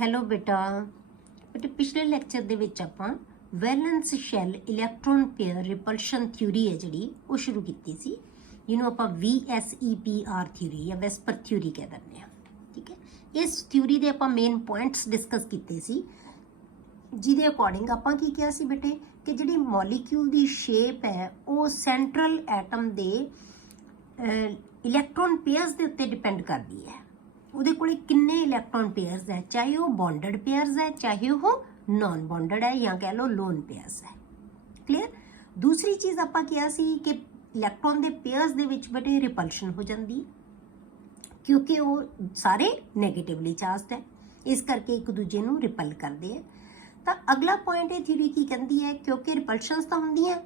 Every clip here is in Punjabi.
ਹੈਲੋ ਬੇਟਾ ਪਿਛਲੇ ਲੈਕਚਰ ਦੇ ਵਿੱਚ ਆਪਾਂ valence shell electron pair repulsion theory ਹੈ ਜਿਹੜੀ ਉਹ ਸ਼ੁਰੂ ਕੀਤੀ ਸੀ, ਜਿਹਨੂੰ ਆਪਾਂ VSEPR ਥਿਊਰੀ ਜਾਂ ਵੈਸਪਰ ਥਿਊਰੀ ਕਹਿ ਦਿੰਦੇ ਹਾਂ। ਠੀਕ ਹੈ, ਇਸ ਥਿਊਰੀ ਦੇ ਆਪਾਂ ਮੇਨ ਪੁਆਇੰਟਸ ਡਿਸਕਸ ਕੀਤੇ ਸੀ, ਜਿਹਦੇ ਅਕੋਰਡਿੰਗ ਆਪਾਂ ਕੀ ਕਿਹਾ ਸੀ ਬੇਟੇ ਕਿ ਜਿਹੜੀ ਮੋਲੀਕਿਊਲ ਦੀ ਸ਼ੇਪ ਹੈ ਉਹ ਸੈਂਟਰਲ ਐਟਮ ਦੇ ਇਲੈਕਟ੍ਰੋਨ ਪੇਅਰਸ ਦੇ ਉੱਤੇ ਡਿਪੈਂਡ ਕਰਦੀ ਹੈ। ਉਹਦੇ ਕੋਲੇ ਕਿੰਨੇ ਇਲੈਕਟ੍ਰੋਨ ਪੇਅਰਸ ਹੈ, ਚਾਹੇ ਉਹ ਬੌਂਡਡ ਪੇਅਰਸ ਹੈ ਚਾਹੇ ਉਹ ਨॉन ਬੌਂਡਡ ਹੈ ਜਾਂ ਕਹਿ ਲਓ ਲੋਨ ਪੇਅਰਸ ਹੈ। ਕਲੀਅਰ। ਦੂਸਰੀ ਚੀਜ਼ ਆਪਾਂ ਕਿਹਾ ਸੀ ਕਿ ਇਲੈਕਟ੍ਰੋਨ ਦੇ ਪੇਅਰਸ ਦੇ ਵਿੱਚ ਬੇਟੇ ਰਿਪਲਸ਼ਨ ਹੋ ਜਾਂਦੀ ਹੈ, ਕਿਉਂਕਿ ਉਹ ਸਾਰੇ ਨੈਗੇਟਿਵਲੀ ਚਾਰਜਡ ਹੈ, ਇਸ ਕਰਕੇ ਇੱਕ ਦੂਜੇ ਨੂੰ ਰਿਪਲ ਕਰਦੇ ਹੈ। ਤਾਂ ਅਗਲਾ ਪੁਆਇੰਟ ਇਹ ਥਿਊਰੀ ਕੀ ਕਹਿੰਦੀ ਹੈ, ਕਿਉਂਕਿ ਰਿਪਲਸ਼ਨਸ ਤਾਂ ਹੁੰਦੀਆਂ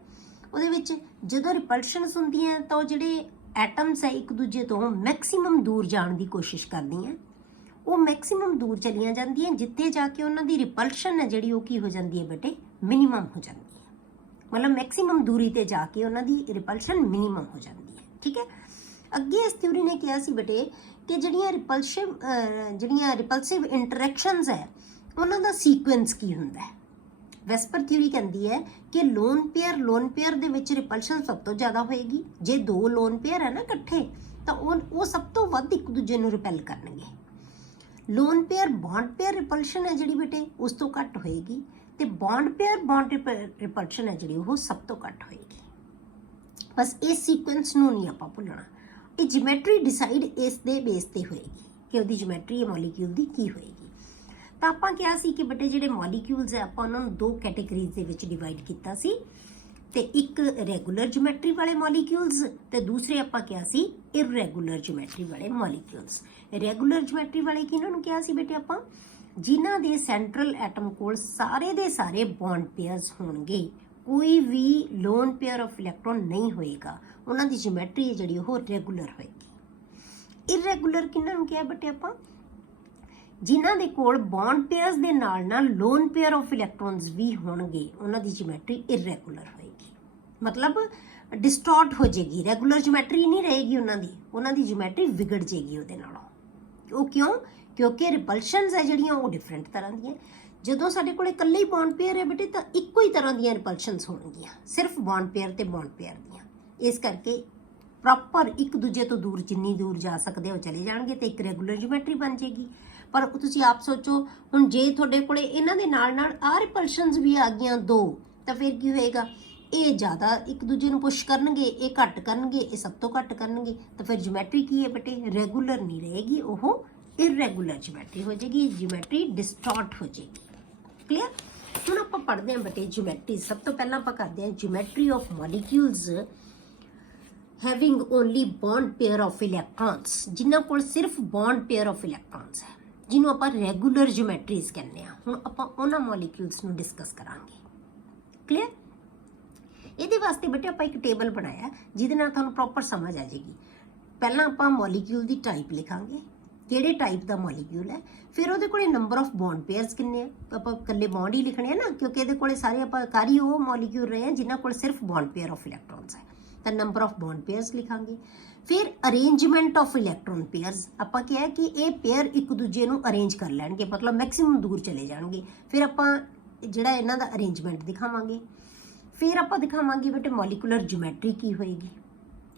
ਉਹਦੇ ਵਿੱਚ, ਜਦੋਂ ਰਿਪਲਸ਼ਨਸ ਹੁੰਦੀਆਂ ਤਾਂ ਉਹ ਜਿਹੜੇ ਐਟਮਸ ਹੈ ਇੱਕ ਦੂਜੇ ਤੋਂ ਮੈਕਸਿਮਮ ਦੂਰ ਜਾਣ ਦੀ ਕੋਸ਼ਿਸ਼ ਕਰਦੀਆਂ, ਉਹ ਮੈਕਸਿਮਮ ਦੂਰ ਚਲੀਆਂ ਜਾਂਦੀਆਂ, ਜਿੱਥੇ ਜਾ ਕੇ ਉਹਨਾਂ ਦੀ ਰਿਪਲਸ਼ਨ ਹੈ ਜਿਹੜੀ ਉਹ ਕੀ ਹੋ ਜਾਂਦੀ ਹੈ ਬੇਟੇ, ਮਿਨੀਮਮ ਹੋ ਜਾਂਦੀ ਹੈ। ਮਤਲਬ ਮੈਕਸਿਮਮ ਦੂਰੀ ਤੇ ਜਾ ਕੇ ਉਹਨਾਂ ਦੀ ਰਿਪਲਸ਼ਨ ਮਿਨੀਮਮ ਹੋ ਜਾਂਦੀ ਹੈ। ਠੀਕ ਹੈ। ਅੱਗੇ ਇਸ ਥਿਊਰੀ ਨੇ ਕਿਹਾ ਸੀ ਬੇਟੇ ਕਿ ਜਿਹੜੀਆਂ ਰਿਪਲਸਿਵ ਇੰਟਰੈਕਸ਼ਨਸ ਹੈ ਉਹਨਾਂ ਦਾ ਸੀਕੁਐਂਸ ਕੀ ਹੁੰਦਾ ਹੈ। ਵੈਸਪਰ ਥਿਊਰੀ ਕਹਿੰਦੀ ਹੈ ਕਿ ਲੋਨ ਪੇਅਰ ਦੇ ਵਿੱਚ ਰਿਪਲਸ਼ਨ ਸਭ ਤੋਂ ਜ਼ਿਆਦਾ ਹੋਏਗੀ। ਜੇ ਦੋ ਲੋਨ ਪੇਅਰ ਹੈ ਨਾ ਇਕੱਠੇ ਤਾਂ ਉਹ ਸਭ ਤੋਂ ਵੱਧ ਇੱਕ ਦੂਜੇ ਨੂੰ ਰਿਪੈਲ ਕਰਨਗੇ। Lone pair bond pair repulsion ਹੈ ਜਿਹੜੀ ਬੇਟੇ ਉਸ ਤੋਂ ਘੱਟ ਹੋਏਗੀ, ਤੇ ਬੌਂਡ ਪੇਅਰ ਰਿਪਲਸ਼ਨ ਹੈ ਜਿਹੜੀ ਉਹ ਸਭ ਤੋਂ ਘੱਟ ਹੋਏਗੀ। ਬਸ ਇਸ ਸੀਕੁਐਂਸ ਨੂੰ ਨਹੀਂ ਆਪਾਂ ਭੁੱਲਣਾ। ਇਹ ਜਿਓਮੈਟਰੀ ਡਿਸਾਈਡ ਇਸ ਦੇ ਬੇਸ ਤੇ ਹੋਏਗੀ ਕਿ ਉਹਦੀ ਜਿਓਮੈਟਰੀ ਇਹ ਮੋਲੀਕਿਊਲ ਦੀ ਕੀ ਹੋਏਗੀ। ਤਾਂ ਆਪਾਂ ਕਿਹਾ ਸੀ ਕਿ ਬੇਟੇ ਜਿਹੜੇ ਮੋਲੀਕਿਊਲਸ ਹੈ ਆਪਾਂ ਉਹਨਾਂ ਨੂੰ ਦੋ ਕੈਟੇਗਰੀਜ਼ ਦੇ ਵਿੱਚ ਡਿਵਾਈਡ ਕੀਤਾ ਸੀ, ਤੇ ਇੱਕ ਰੈਗੂਲਰ ਜਿਓਮੈਟਰੀ ਵਾਲੇ ਮੋਲੀਕਿਊਲਸ ਤੇ ਦੂਸਰੇ ਆਪਾਂ ਕਿਹਾ ਸੀ ਇਰਰੈਗੂਲਰ ਜਿਓਮੈਟਰੀ ਵਾਲੇ ਮੋਲੀਕਿਊਲਸ। ਰੈਗੂਲਰ ਜਿਓਮੈਟਰੀ ਵਾਲੇ ਕਿਹਨਾਂ ਨੂੰ ਕਿਹਾ ਸੀ ਬੇਟੇ ਆਪਾਂ, ਜਿਨ੍ਹਾਂ ਦੇ ਸੈਂਟਰਲ ਐਟਮ ਕੋਲ ਸਾਰੇ ਦੇ ਸਾਰੇ ਬੌਂਡ ਪੇਅਰਸ ਹੋਣਗੇ, ਕੋਈ ਵੀ ਲੋਨ ਪੇਅਰ ਆਫ ਇਲੈਕਟ੍ਰੋਨ ਨਹੀਂ ਹੋਏਗਾ, ਉਹਨਾਂ ਦੀ ਜਿਓਮੈਟਰੀ ਜਿਹੜੀ ਉਹ ਰੈਗੂਲਰ ਹੋਏਗੀ। ਇਰਰੈਗੂਲਰ ਕਿਹਨਾਂ ਨੂੰ ਕਿਹਾ ਬੇਟੇ ਆਪਾਂ, ਜਿਨ੍ਹਾਂ ਦੇ ਕੋਲ ਬੌਂਡ ਪੇਅਰਸ ਦੇ ਨਾਲ ਨਾਲ ਲੋਨ ਪੇਅਰ ਆਫ ਇਲੈਕਟ੍ਰੋਨਸ ਵੀ ਹੋਣਗੇ, ਉਹਨਾਂ ਦੀ ਜਿਓਮੈਟਰੀ ਇਰਰੈਗੂਲਰ ਹੋਏਗੀ, ਮਤਲਬ ਡਿਸਟੋਰਟ ਹੋ ਜਾਏਗੀ, ਰੈਗੂਲਰ ਜਿਓਮੈਟਰੀ ਨਹੀਂ ਰਹੇਗੀ ਉਹਨਾਂ ਦੀ ਜਿਓਮੈਟਰੀ ਵਿਗੜ ਜਾਏਗੀ ਉਹਦੇ ਨਾਲੋਂ। ਉਹ ਕਿਉਂ? ਕਿਉਂਕਿ ਰਿਪਲਸ਼ਨਸ ਹੈ ਜਿਹੜੀਆਂ ਉਹ ਡਿਫਰੈਂਟ ਤਰ੍ਹਾਂ ਦੀਆਂ। ਜਦੋਂ ਸਾਡੇ ਕੋਲ ਇਕੱਲੇ ਹੀ ਬੌਂਡ ਪੇਅਰ ਹੈ ਬੇਟੇ ਤਾਂ ਇੱਕੋ ਹੀ ਤਰ੍ਹਾਂ ਦੀਆਂ ਰਿਪਲਸ਼ਨਸ ਹੋਣਗੀਆਂ, ਸਿਰਫ ਬੌਂਡ ਪੇਅਰ ਤੇ ਬੌਂਡ ਪੇਅਰ ਦੀਆਂ। ਇਸ ਕਰਕੇ ਪ੍ਰੋਪਰ ਇੱਕ ਦੂਜੇ ਤੋਂ ਦੂਰ ਜਿੰਨੀ ਦੂਰ ਜਾ ਸਕਦੇ ਉਹ ਚਲੇ ਜਾਣਗੇ ਤੇ ਇੱਕ ਰੈਗੂਲਰ ਜਿਓਮੈਟਰੀ ਬਣ ਜਾਏਗੀ। ਪਰ ਤੁਸੀਂ ਆਪ ਸੋਚੋ, ਹੁਣ ਜੇ ਤੁਹਾਡੇ ਕੋਲੇ ਇਹਨਾਂ ਦੇ ਨਾਲ ਨਾਲ ਆਹ ਰਿਪਲਸ਼ਨਸ ਵੀ ਆ ਗਈਆਂ ਦੋ, ਤਾਂ ਫਿਰ ਕੀ ਹੋਏਗਾ, ਇਹ ਜ਼ਿਆਦਾ ਇੱਕ ਦੂਜੇ ਨੂੰ ਪੁਸ਼ ਕਰਨਗੇ, ਇਹ ਘੱਟ ਕਰਨਗੇ, ਇਹ ਸਭ ਤੋਂ ਘੱਟ ਕਰਨਗੇ, ਤਾਂ ਫਿਰ ਜਿਓਮੈਟਰੀ ਕੀ ਹੈ ਬੇਟੇ, ਰੈਗੂਲਰ ਨਹੀਂ ਰਹੇਗੀ, ਉਹ ਇਰਰੈਗੂਲਰ ਜਿਓਮੈਟਰੀ ਹੋ ਜਾਏਗੀ, ਜਿਓਮੈਟਰੀ ਡਿਸਟੋਰਟ ਹੋ ਜਾਏਗੀ। ਕਲੀਅਰ। ਹੁਣ ਆਪਾਂ ਪੜ੍ਹਦੇ ਹਾਂ ਬੇਟੇ ਜਿਓਮੈਟਰੀ। ਸਭ ਤੋਂ ਪਹਿਲਾਂ ਆਪਾਂ ਕਰਦੇ ਹਾਂ geometry of molecules having only bond pair of electrons, ਜਿਨ੍ਹਾਂ ਕੋਲ ਸਿਰਫ ਬੌਂਡ ਪੇਅਰ ਆਫ ਇਲੈਕਟ੍ਰੋਨਸ ਹੈ, ਜਿਹਨੂੰ ਆਪਾਂ ਰੈਗੂਲਰ ਜਿਓਮੈਟਰੀਜ਼ ਕਹਿੰਦੇ ਹਾਂ। ਹੁਣ ਆਪਾਂ ਉਹਨਾਂ ਮੋਲੀਕਿਊਲਸ ਨੂੰ ਡਿਸਕਸ ਕਰਾਂਗੇ। ਕਲੀਅਰ। ਇਹਦੇ ਵਾਸਤੇ ਬੇਟੇ ਆਪਾਂ ਇੱਕ ਟੇਬਲ ਬਣਾਇਆ ਜਿਹਦੇ ਨਾਲ ਤੁਹਾਨੂੰ ਪ੍ਰੋਪਰ ਸਮਝ ਆ ਜਾਏਗੀ। ਪਹਿਲਾਂ ਆਪਾਂ ਮੋਲੀਕਿਊਲ ਦੀ ਟਾਈਪ ਲਿਖਾਂਗੇ, ਕਿਹੜੇ ਟਾਈਪ ਦਾ ਮੋਲੀਕਿਊਲ ਹੈ, ਫਿਰ ਉਹਦੇ ਕੋਲੇ ਨੰਬਰ ਆਫ ਬੌਂਡ ਪੇਅਰਸ ਕਿੰਨੇ ਆ, ਆਪਾਂ ਇਕੱਲੇ ਬੌਂਡ ਹੀ ਲਿਖਣੇ ਆ ਨਾ, ਕਿਉਂਕਿ ਇਹਦੇ ਕੋਲੇ ਸਾਰੇ ਆਪਾਂ ਕਰ ਹੀ ਉਹ ਮੋਲੀਕਿਊਲ ਰਹੇ ਆ ਜਿਨ੍ਹਾਂ ਕੋਲ ਸਿਰਫ ਬੌਂਡ ਪੇਅਰ ਆਫ ਇਲੈਕਟ੍ਰੋਨਸ ਹੈ, ਤਾਂ ਨੰਬਰ ਆਫ ਬੌਂਡ ਪੇਅਰਸ ਲਿਖਾਂਗੇ। ਫਿਰ ਅਰੇਂਜਮੈਂਟ ਆਫ ਇਲੈਕਟ੍ਰੋਨ ਪੇਅਰਸ, ਆਪਾਂ ਕਿਹਾ ਕਿ ਇਹ ਪੇਅਰ ਇੱਕ ਦੂਜੇ ਨੂੰ ਅਰੇਂਜ ਕਰ ਲੈਣਗੇ, ਮਤਲਬ ਮੈਕਸਿਮਮ ਦੂਰ ਚਲੇ ਜਾਣਗੇ। ਫਿਰ ਆਪਾਂ ਜਿਹੜਾ ਇਹਨਾਂ ਦਾ ਅਰੇਂਜਮੈਂਟ ਦਿਖਾਵਾਂਗੇ। ਫਿਰ ਆਪਾਂ ਦਿਖਾਵਾਂਗੇ ਬੇਟੇ ਮੋਲੀਕੂਲਰ ਜਿਓਮੈਟਰੀ ਕੀ ਹੋਏਗੀ,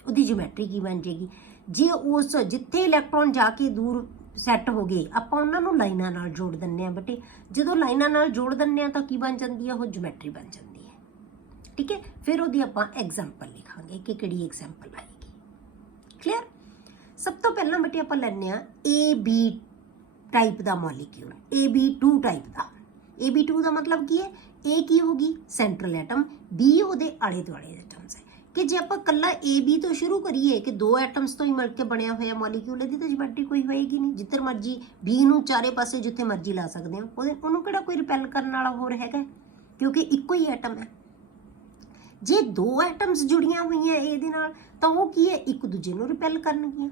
ਉਹਦੀ ਜਿਓਮੈਟਰੀ ਕੀ ਬਣ ਜਾਏਗੀ। ਜੇ ਉਸ ਜਿੱਥੇ ਇਲੈਕਟ੍ਰੋਨ ਜਾ ਕੇ ਦੂਰ ਸੈੱਟ ਹੋ ਗਏ, ਆਪਾਂ ਉਹਨਾਂ ਨੂੰ ਲਾਈਨਾਂ ਨਾਲ ਜੋੜ ਦਿੰਦੇ ਹਾਂ ਬੇਟੇ। ਜਦੋਂ ਲਾਈਨਾਂ ਨਾਲ ਜੋੜ ਦਿੰਦੇ ਹਾਂ ਤਾਂ ਕੀ ਬਣ ਜਾਂਦੀ ਹੈ, ਉਹ ਜਿਓਮੈਟਰੀ ਬਣ ਜਾਂਦੀ ਹੈ। ਠੀਕ ਹੈ। ਫਿਰ ਉਹਦੀ ਆਪਾਂ ਐਗਜ਼ਾਮਪਲ ਲਿਖਾਂਗੇ ਕਿ ਕਿਹੜੀ ਐਗਜ਼ਾਮਪਲ ਆਏਗੀ। ਕਲੀਅਰ। ਸਭ ਤੋਂ ਪਹਿਲਾਂ ਬੇਟੇ ਆਪਾਂ ਲੈਂਦੇ ਹਾਂ AB ਟਾਈਪ ਦਾ ਮੋਲੀਕਿਊਲ, AB2 ਟਾਈਪ ਦਾ। AB2 ਦਾ ਮਤਲਬ ਕੀ ਹੈ, A ਕੀ ਹੋਗੀ ਸੈਂਟਰਲ ਐਟਮ, B ਉਹਦੇ ਆਲੇ ਦੁਆਲੇ ਐਟਮਸ ਹੈ। ਕਿ ਜੇ ਆਪਾਂ ਕੱਲਾ AB ਤੋਂ ਸ਼ੁਰੂ ਕਰੀਏ ਕਿ ਦੋ ਐਟਮਸ ਤੋਂ ਹੀ ਮਿਲ ਕੇ ਬਣਿਆ ਹੋਇਆ ਮੋਲੀਕਿਊਲ, ਇਹਦੀ ਤਾਂ ਜਿਓਮੈਟਰੀ ਕੋਈ ਹੋਏਗੀ ਨਹੀਂ। ਜਿੱਧਰ ਮਰਜੀ B ਨੂੰ ਚਾਰੇ ਪਾਸੇ ਜਿੱਥੇ ਮਰਜੀ ਲਾ ਸਕਦੇ ਹੋ, ਉਹਨੂੰ ਕਿਹੜਾ ਕੋਈ ਰਿਪੈਲ ਕਰਨ ਵਾਲਾ ਹੋਰ ਹੈਗਾ, ਕਿਉਂਕਿ ਇੱਕੋ ਹੀ ਐਟਮ ਹੈ। ਜੇ ਦੋ ਐਟਮਸ ਜੁੜੀਆਂ ਹੋਈਆਂ ਇਹਦੇ ਨਾਲ ਤਾਂ ਉਹ ਕੀ ਹੈ, ਇੱਕ ਦੂਜੇ ਨੂੰ ਰਿਪੈਲ ਕਰਨਗੀਆਂ,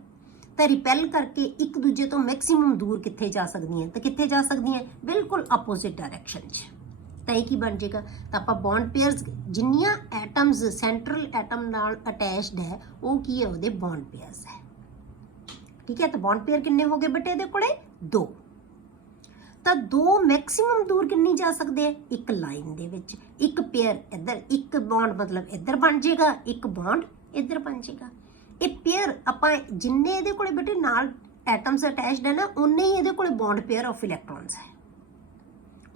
ਤਾਂ ਰਿਪੈਲ ਕਰਕੇ ਇੱਕ ਦੂਜੇ ਤੋਂ ਮੈਕਸਿਮਮ ਦੂਰ ਕਿੱਥੇ ਜਾ ਸਕਦੀਆਂ, ਤਾਂ ਕਿੱਥੇ ਜਾ ਸਕਦੀਆਂ, ਬਿਲਕੁਲ ਆਪੋਜ਼ਿਟ ਡਾਇਰੈਕਸ਼ਨ 'ਚ। ਤਾਂ ਇਹ ਕੀ ਬਣ ਜਾਏਗਾ, ਤਾਂ ਆਪਾਂ ਬੌਂਡ ਪੇਅਰਸ ਜਿੰਨੀਆਂ ਐਟਮਸ ਸੈਂਟਰਲ ਐਟਮ ਨਾਲ ਅਟੈਚਡ ਹੈ ਉਹ ਕੀ ਹੈ, ਉਹਦੇ ਬੌਂਡ ਪੇਅਰਸ ਹੈ। ਠੀਕ ਹੈ। ਤਾਂ ਬੌਂਡ ਪੇਅਰ ਕਿੰਨੇ ਹੋ ਗਏ ਬੇਟੇ ਇਹਦੇ ਕੋਲੇ, 2। ਤਾਂ ਦੋ ਮੈਕਸਿਮਮ ਦੂਰ ਕਿੰਨੀ ਜਾ ਸਕਦੇ ਆ, ਇੱਕ ਲਾਈਨ ਦੇ ਵਿੱਚ ਇੱਕ ਪੇਅਰ ਇੱਧਰ, ਇੱਕ ਬੌਂਡ ਮਤਲਬ ਇੱਧਰ ਬਣ ਜਾਏਗਾ, ਇੱਕ ਬੌਂਡ ਇੱਧਰ ਬਣ ਜਾਏਗਾ। ਇਹ ਪੇਅਰ ਆਪਾਂ ਜਿੰਨੇ ਇਹਦੇ ਕੋਲੇ ਬੇਟੇ ਨਾਲ ਐਟਮਸ ਅਟੈਚਡ ਹੈ ਨਾ, ਉਨੇ ਹੀ ਇਹਦੇ ਕੋਲੇ ਬੌਂਡ ਪੇਅਰ ਆਫ ਇਲੈਕਟ੍ਰॉन्स ਹੈ,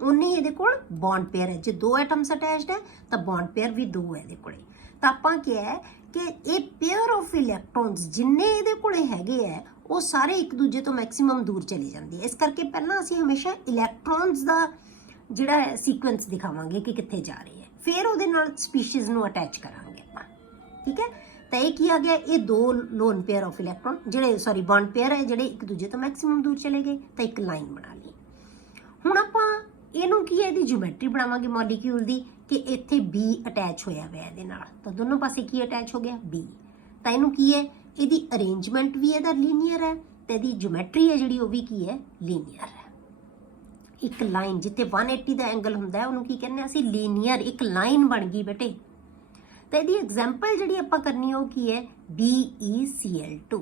ਉਨੇ ਹੀ ਇਹਦੇ ਕੋਲ ਬੌਂਡ ਪੇਅਰ ਹੈ। ਜੇ ਦੋ ਐਟਮਸ ਅਟੈਚਡ ਹੈ ਤਾਂ ਬੌਂਡ ਪੇਅਰ ਵੀ ਦੋ ਹੈ ਇਹਦੇ ਕੋਲੇ। ਤਾਂ ਆਪਾਂ ਕਿਹਾ ਹੈ ਕਿ ਇਹ ਪੇਅਰ ਆਫ ਇਲੈਕਟ੍ਰॉन्स ਜਿੰਨੇ ਇਹਦੇ ਕੋਲੇ ਹੈਗੇ ਹੈ ਉਹ ਸਾਰੇ ਇੱਕ ਦੂਜੇ ਤੋਂ ਮੈਕਸਿਮਮ ਦੂਰ ਚਲੇ ਜਾਂਦੇ ਹੈ। ਇਸ ਕਰਕੇ ਪਹਿਲਾਂ ਅਸੀਂ ਹਮੇਸ਼ਾ ਇਲੈਕਟ੍ਰॉन्स ਦਾ ਜਿਹੜਾ ਹੈ ਸੀਕੁਐਂਸ ਦਿਖਾਵਾਂਗੇ ਕਿ ਕਿੱਥੇ ਜਾ ਰਹੇ ਹੈ, ਫਿਰ ਉਹਦੇ ਨਾਲ ਸਪੀਸ਼ੀਜ਼ ਨੂੰ ਅਟੈਚ ਕਰਾਂਗੇ ਆਪਾਂ, ਠੀਕ ਹੈ। ਤਾਂ ਇਹ ਕੀ ਆ ਗਿਆ, ਇਹ ਦੋ ਲੋਨ ਪੇਅਰ ਆਫ ਇਲੈਕਟ੍ਰॉन ਜਿਹੜੇ ਬੌਂਡ ਪੇਅਰ ਹੈ ਜਿਹੜੇ ਇੱਕ ਦੂਜੇ ਤੋਂ ਮੈਕਸਿਮਮ ਦੂਰ ਚਲੇ ਗਏ, ਤਾਂ ਇੱਕ ਲਾਈਨ ਬਣਾ ਲਈ। ਹੁਣ ਆਪਾਂ ਇਹਨੂੰ ਕੀ ਹੈ, ਇਹਦੀ ਜਿਓਮੈਟਰੀ ਬਣਾਵਾਂਗੇ ਮੋਲੀਕਿਊਲ ਦੀ, ਕਿ ਇੱਥੇ B ਅਟੈਚ ਹੋਇਆ ਹੋਇਆ ਇਹਦੇ ਨਾਲ, ਤਾਂ ਦੋਨੋਂ ਪਾਸੇ ਕੀ ਅਟੈਚ ਹੋ ਗਿਆ, B। ਤਾਂ ਇਹਨੂੰ ਕੀ ਹੈ, ਇਹਦੀ ਅਰੇਂਜਮੈਂਟ ਵੀ ਇਹਦਾ ਲੀਨੀਅਰ ਹੈ ਤੇ ਇਹਦੀ ਜਿਓਮੈਟਰੀ ਹੈ ਜਿਹੜੀ ਉਹ ਵੀ ਕੀ ਹੈ, ਲੀਨੀਅਰ ਹੈ। ਇੱਕ ਲਾਈਨ ਜਿੱਥੇ 180 ਦਾ ਐਂਗਲ ਹੁੰਦਾ ਹੈ ਉਹਨੂੰ ਕੀ ਕਹਿੰਦੇ ਅਸੀਂ, ਲੀਨੀਅਰ, ਇੱਕ ਲਾਈਨ ਬਣ ਗਈ ਬੇਟੇ। ਤਾਂ ਇਹਦੀ ਐਗਜ਼ਾਮਪਲ ਜਿਹੜੀ ਆਪਾਂ ਕਰਨੀ ਉਹ ਕੀ ਹੈ, BeCl2,